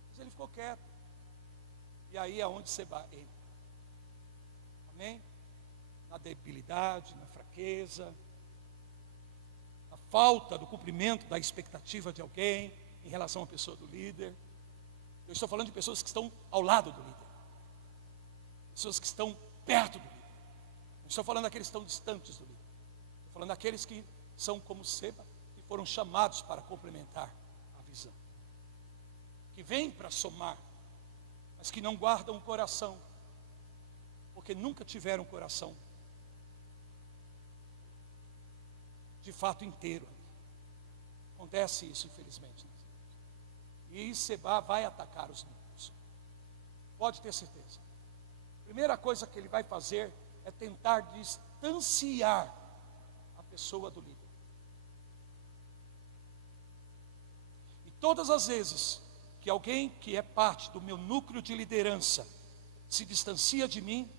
Mas ele ficou quieto. E aí é onde Seba entra. Amém? Na debilidade, na fraqueza, na falta do cumprimento da expectativa de alguém em relação à pessoa do líder. Eu estou falando de pessoas que estão ao lado do líder, pessoas que estão perto do líder. Não estou falando daqueles que estão distantes do líder. Estou falando daqueles que são como Seba, que foram chamados para complementar a visão, que vêm para somar, mas que não guardam o coração, porque nunca tiveram um coração de fato inteiro. Acontece isso, infelizmente. E Seba vai atacar os números. Pode ter certeza. A primeira coisa que ele vai fazer é tentar distanciar a pessoa do líder. E todas as vezes que alguém que é parte do meu núcleo de liderança se distancia de mim,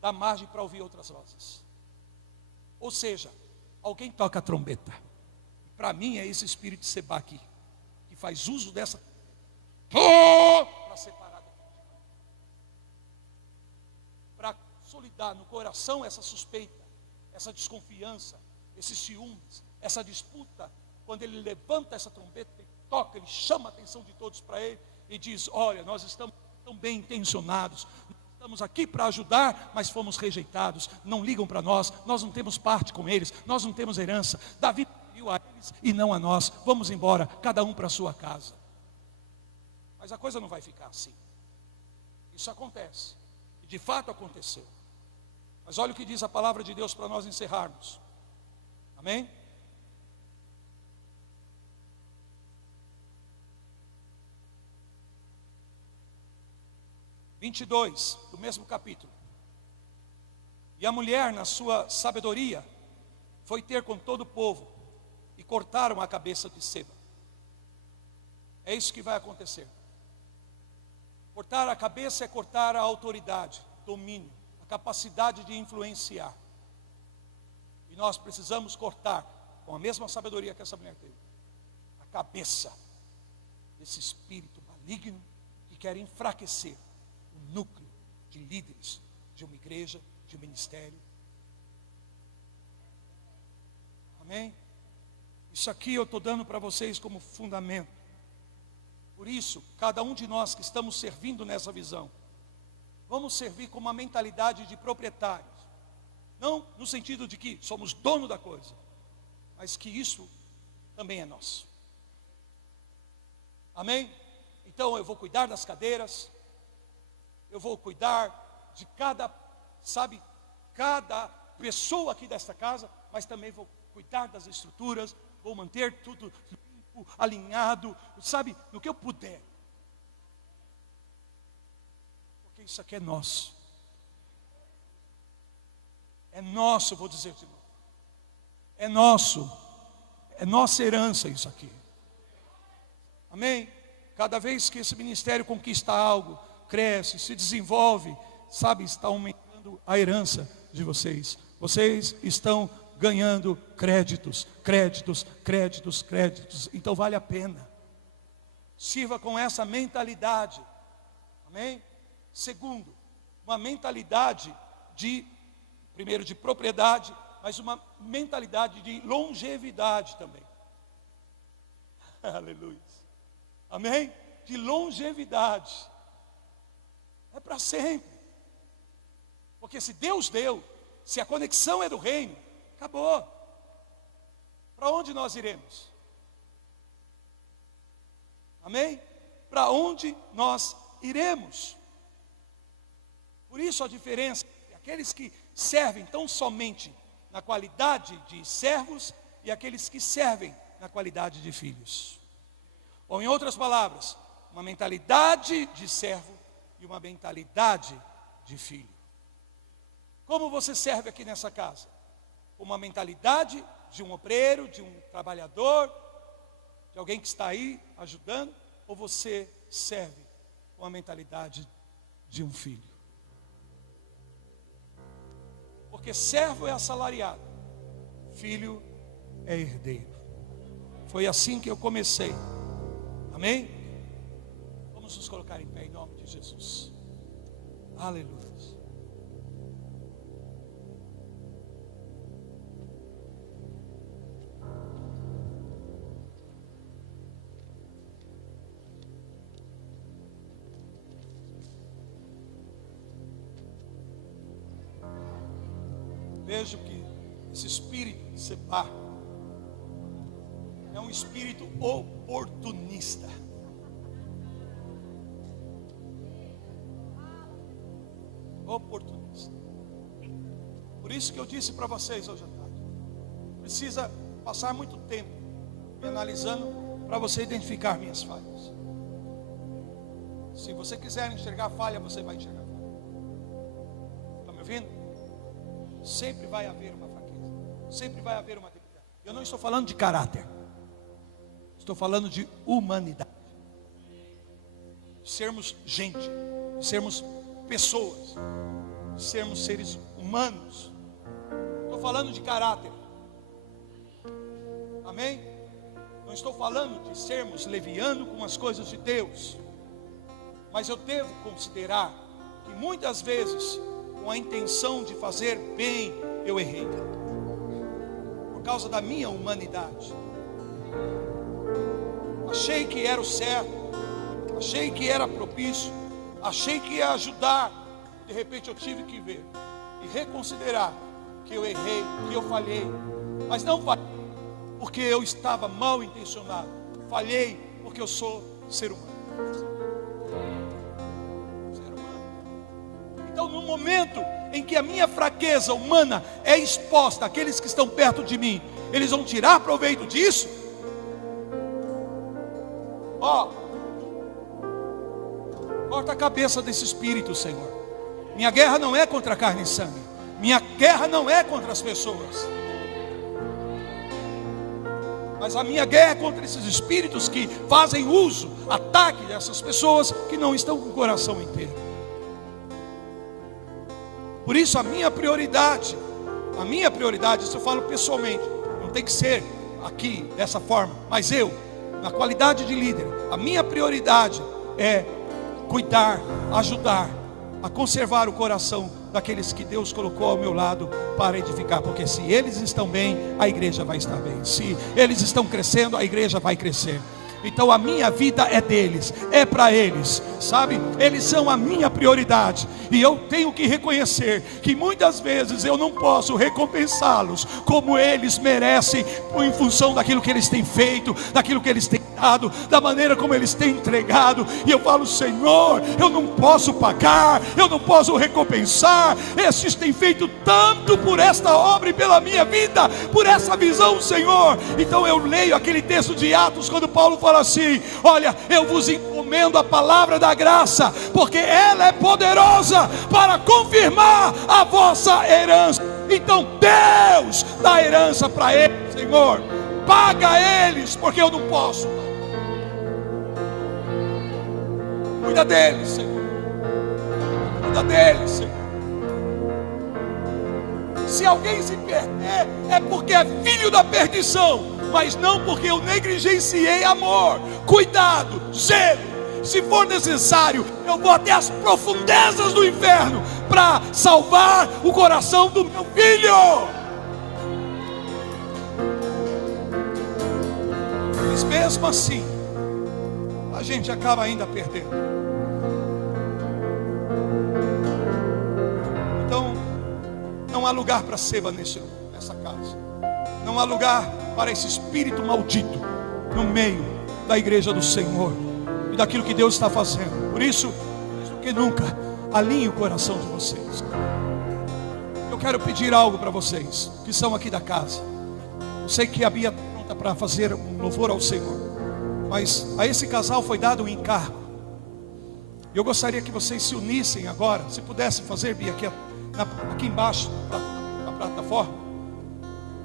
dá margem para ouvir outras vozes. Ou seja, alguém toca a trombeta. Para mim é esse espírito de Seba aqui, que faz uso dessa para separar, para consolidar no coração essa suspeita, essa desconfiança, esses ciúmes, essa disputa. Quando ele levanta essa trombeta, ele toca, ele chama a atenção de todos para ele e diz: olha, nós estamos tão bem intencionados, estamos aqui para ajudar, mas fomos rejeitados, não ligam para nós, nós não temos parte com eles, nós não temos herança. Davi viu a eles e não a nós, vamos embora, cada um para a sua casa. Mas a coisa não vai ficar assim. Isso acontece, e de fato aconteceu. Mas olha o que diz a palavra de Deus para nós encerrarmos. Amém? (22) do mesmo capítulo. E a mulher, na sua sabedoria, foi ter com todo o povo, e cortaram a cabeça de Seba. É isso que vai acontecer. Cortar a cabeça é cortar a autoridade, domínio, a capacidade de influenciar. E nós precisamos cortar, com a mesma sabedoria que essa mulher teve, a cabeça desse espírito maligno que quer enfraquecer o núcleo de líderes de uma igreja, de um ministério. Isso aqui eu estou dando para vocês como fundamento. Por isso, cada um de nós que estamos servindo nessa visão, vamos servir com uma mentalidade de proprietários. Não no sentido de que somos dono da coisa, mas que isso também é nosso. Amém? Então eu vou cuidar das cadeiras, eu vou cuidar de cada pessoa aqui desta casa, mas também vou cuidar das estruturas, vou manter tudo limpo, alinhado, no que eu puder. Porque isso aqui é nosso. É nosso, vou dizer de novo. É nosso. É nossa herança isso aqui. Amém? Cada vez que esse ministério conquista algo, cresce, se desenvolve, está aumentando a herança de vocês. Vocês estão ganhando créditos. Então vale a pena. Sirva com essa mentalidade. Amém? Segundo, uma mentalidade primeiro de propriedade, mas uma mentalidade de longevidade também. Aleluia. Amém? De longevidade. É para sempre. Porque se Deus deu, se a conexão é do reino, acabou. Para onde nós iremos? Amém? Para onde nós iremos? Por isso a diferença é aqueles que servem tão somente na qualidade de servos e aqueles que servem na qualidade de filhos. Ou em outras palavras, uma mentalidade de servo e uma mentalidade de filho. Como você serve aqui nessa casa? Uma mentalidade de um obreiro, de um trabalhador, de alguém que está aí ajudando, ou você serve com a mentalidade de um filho? Porque servo é assalariado, filho é herdeiro. Foi assim que eu comecei. Amém? Vamos nos colocar em pé em nome de Jesus. Aleluia. Vejo que esse espírito de Sebá é um espírito oportunista. Oportunista. Por isso que eu disse para vocês hoje à tarde, precisa passar muito tempo me analisando para você identificar minhas falhas. Se você quiser enxergar falha, você vai enxergar falha. Está me ouvindo? Sempre vai haver uma fraqueza, sempre vai haver uma debilidade. Eu não estou falando de caráter, estou falando de humanidade. Sermos gente, sermos pessoas, sermos seres humanos. Estou falando de caráter. Amém? Não estou falando de sermos levianos com as coisas de Deus, mas eu devo considerar que muitas vezes, com a intenção de fazer bem, eu errei. Por causa da minha humanidade. Achei que era o certo, achei que era propício, achei que ia ajudar. De repente eu tive que ver e reconsiderar que eu errei, que eu falhei. Mas não falhei porque eu estava mal intencionado. Falhei porque eu sou ser humano. Então, no momento em que a minha fraqueza humana é exposta àqueles que estão perto de mim, eles vão tirar proveito disso? Corta a cabeça desse espírito, Senhor. Minha guerra não é contra carne e sangue. Minha guerra não é contra as pessoas. Mas a minha guerra é contra esses espíritos que fazem uso, ataque dessas pessoas que não estão com o coração inteiro. Por isso a minha prioridade, isso eu falo pessoalmente, não tem que ser aqui dessa forma, mas eu, na qualidade de líder, a minha prioridade é cuidar, ajudar a conservar o coração daqueles que Deus colocou ao meu lado para edificar, porque se eles estão bem, a igreja vai estar bem. Se eles estão crescendo, a igreja vai crescer. Então a minha vida é deles, é para eles, sabe? Eles são a minha prioridade. E eu tenho que reconhecer que muitas vezes eu não posso recompensá-los como eles merecem, em função daquilo que eles têm feito, daquilo que eles têm dado, da maneira como eles têm entregado. E eu falo: Senhor, eu não posso pagar, eu não posso recompensar. Estes têm feito tanto por esta obra e pela minha vida, por essa visão, Senhor. Então eu leio aquele texto de Atos, quando Paulo fala assim: olha, eu vos encomendo a palavra da graça, porque ela é poderosa para confirmar a vossa herança. Então Deus dá herança para eles, Senhor. Paga eles, porque eu não posso. Cuida deles, Senhor. Cuida deles, Senhor. Se alguém se perder, é porque é filho da perdição, mas não porque eu negligenciei amor, cuidado, zelo. Se for necessário, eu vou até as profundezas do inferno para salvar o coração do meu filho. Mas mesmo assim, a gente acaba ainda perdendo. Então, não há lugar para seba nessa casa. Não há lugar para esse espírito maldito no meio da igreja do Senhor e daquilo que Deus está fazendo. Por isso, mais do que nunca, alinhe o coração de vocês. Eu quero pedir algo para vocês que são aqui da casa. Eu sei que a Bia está pronta para fazer um louvor ao Senhor, mas a esse casal foi dado um encargo. Eu gostaria que vocês se unissem agora. Se pudessem fazer, Bia, aqui embaixo, na plataforma.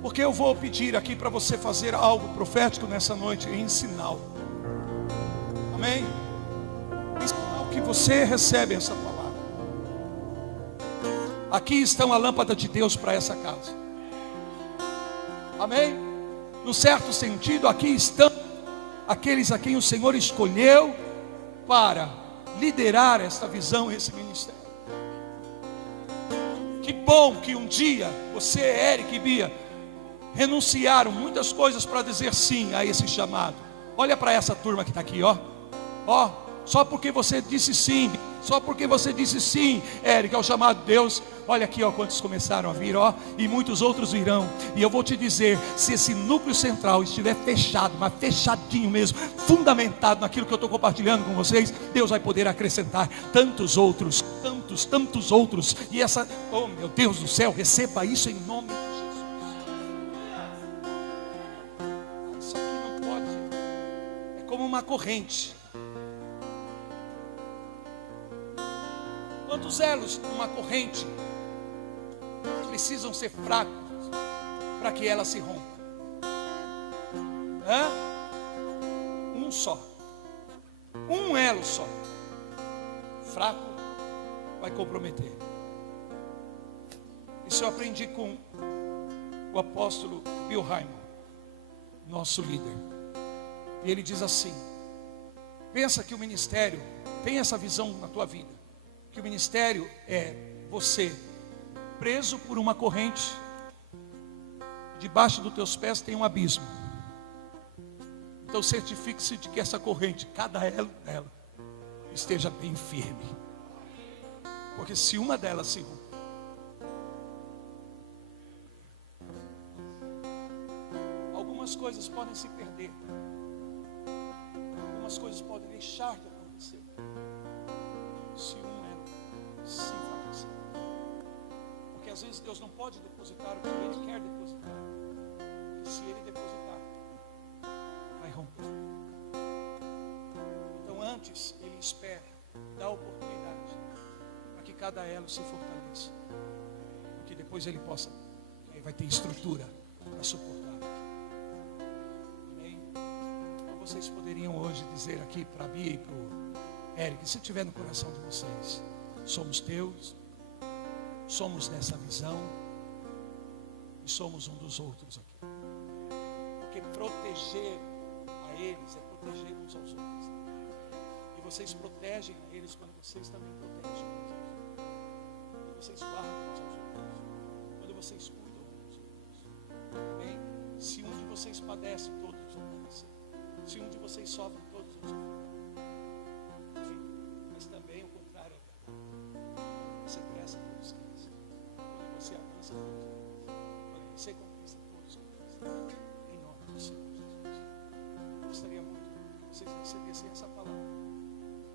Porque eu vou pedir aqui para você fazer algo profético nessa noite, em sinal. Amém? Em sinal que você recebe essa palavra. Aqui estão a lâmpada de Deus para essa casa. Amém? No certo sentido, aqui estão aqueles a quem o Senhor escolheu para liderar esta visão, esse ministério. Que bom que um dia você, Eric e Bia, renunciaram muitas coisas para dizer sim a esse chamado. Olha para essa turma que está aqui, ó. Ó, só porque você disse sim, só porque você disse sim, Eric, ao chamado de Deus. Olha aqui, ó, quantos começaram a vir, ó, e muitos outros virão. E eu vou te dizer, se esse núcleo central estiver fechado, mas fechadinho mesmo, fundamentado naquilo que eu estou compartilhando com vocês, Deus vai poder acrescentar tantos outros, tantos outros. E essa, oh meu Deus do céu, receba isso em nome de Jesus. Isso aqui não pode, é como uma corrente. Quantos elos numa corrente precisam ser fracos para que ela se rompa? Um só, um elo só, fraco, vai comprometer. Isso eu aprendi com o apóstolo Bill Hymon, nosso líder. E ele diz assim: pensa que o ministério tem essa visão na tua vida, que o ministério é você preso por uma corrente, debaixo dos teus pés tem um abismo. Então certifique-se de que essa corrente, cada elo dela, esteja bem firme. Porque se uma delas se romper, algumas coisas podem se perder, algumas coisas podem deixar de acontecer, se um elo se enfraquecer. Porque às vezes Deus não pode depositar o que Ele quer depositar, e se Ele depositar, vai romper. Então antes Ele espera, dá oportunidade para que cada elo se fortaleça, porque depois Ele possa, aí vai ter estrutura para suportar. Amém? Então vocês poderiam hoje dizer aqui para a Bia e para o Eric, se tiver no coração de vocês: somos teus, somos dessa visão e somos um dos outros aqui. Porque proteger a eles é proteger uns aos outros. E vocês protegem a eles quando vocês também protegem uns aos outros. vocês guardam uns aos outros, quando vocês cuidam uns dos outros. Amém? Se um de vocês padece, todos vão padecer. Se um de vocês sofre, todos vão sofrer. Amém? Mas também o contrário é verdade. Você cresce, todos crescem. Quando você avança, todos avançam. Quando você conquista, todos conquistam. Em nome do Senhor Jesus. Eu gostaria muito que vocês recebessem essa palavra.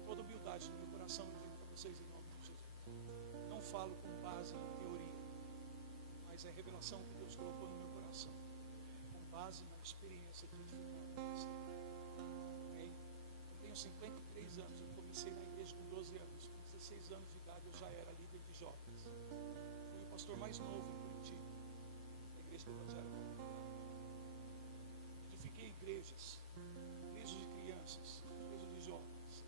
Toda humildade no meu coração eu digo para vocês em nome de Jesus. Não falo com base em teoria, mas é revelação que Deus colocou no meu coração, com base na experiência que eu tive com Cristo. Amém? Eu tenho 53 anos, eu comecei na igreja com 12 anos. Com 16 anos de idade eu já era líder de jovens. Fui o pastor mais novo em Curitiba, da igreja do Evangelho Quadrangular. Edifiquei igrejas de crianças, igrejas de jovens.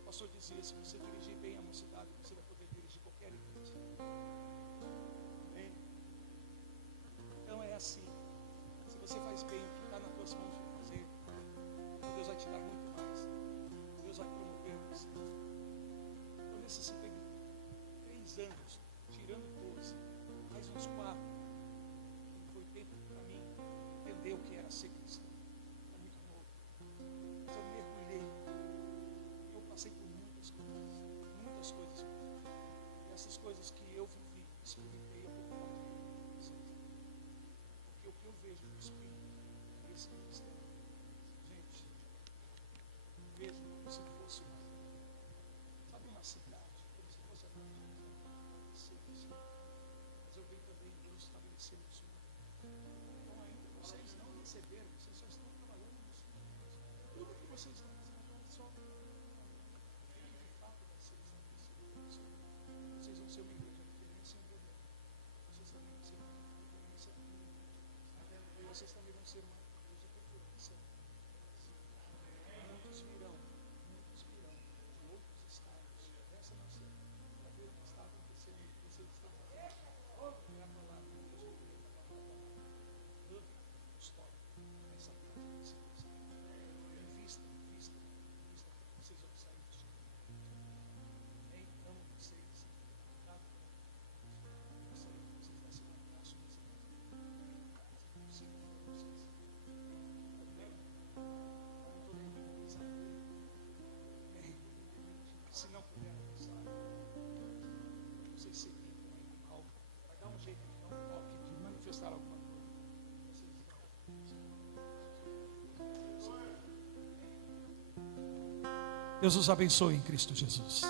O pastor dizia: se você dirigir bem a mocidade, você vai poder dirigir qualquer igreja. Amém? Então é assim. Se você faz bem o que está nas tuas mãos para fazer, Deus vai te dar muito mais. Deus vai promover você. Então nesses 53 anos, tirando 12, mais uns 4, foi tempo para mim entender o que era ser cristão. Era muito novo. Mas eu mergulhei. Eu passei por muitas coisas. E essas coisas que eu vivi, experimentei, eu vou compartilhar com vocês. Porque o que eu vejo no Espírito, esse ministério, gente, vejo como se fosse uma cidade, como se fosse a mas eu vejo também Deus estabelecendo isso. Então ainda vocês não receberam, vocês só estão trabalhando nisso. Tudo que vocês estão fazendo só de fato vai ser estabelecido. Vocês vão ser uma igreja de referência em Belém. Vocês também vão ser uma referência em Belém. E vocês também vão ser uma igreja de referência. Muitos virão de outros estados dessa nação para ver o que está acontecendo, o que vocês estão fazendo. É a palavra que Deus me deu para falar. História nessa casa de vocês. Invista, porque vocês vão sair do chão. Amém? Amo vocês. Obrigado. Gostaria que vocês dessem um abraço nessa casa. Se não for vocês. Amém? Não estou nem minimizando ele. Amém? Se não puder avançar, vocês seguirem com ele mal. Vai dar um jeito de dar um toque, de manifestar alguma coisa. Deus os abençoe em Cristo Jesus.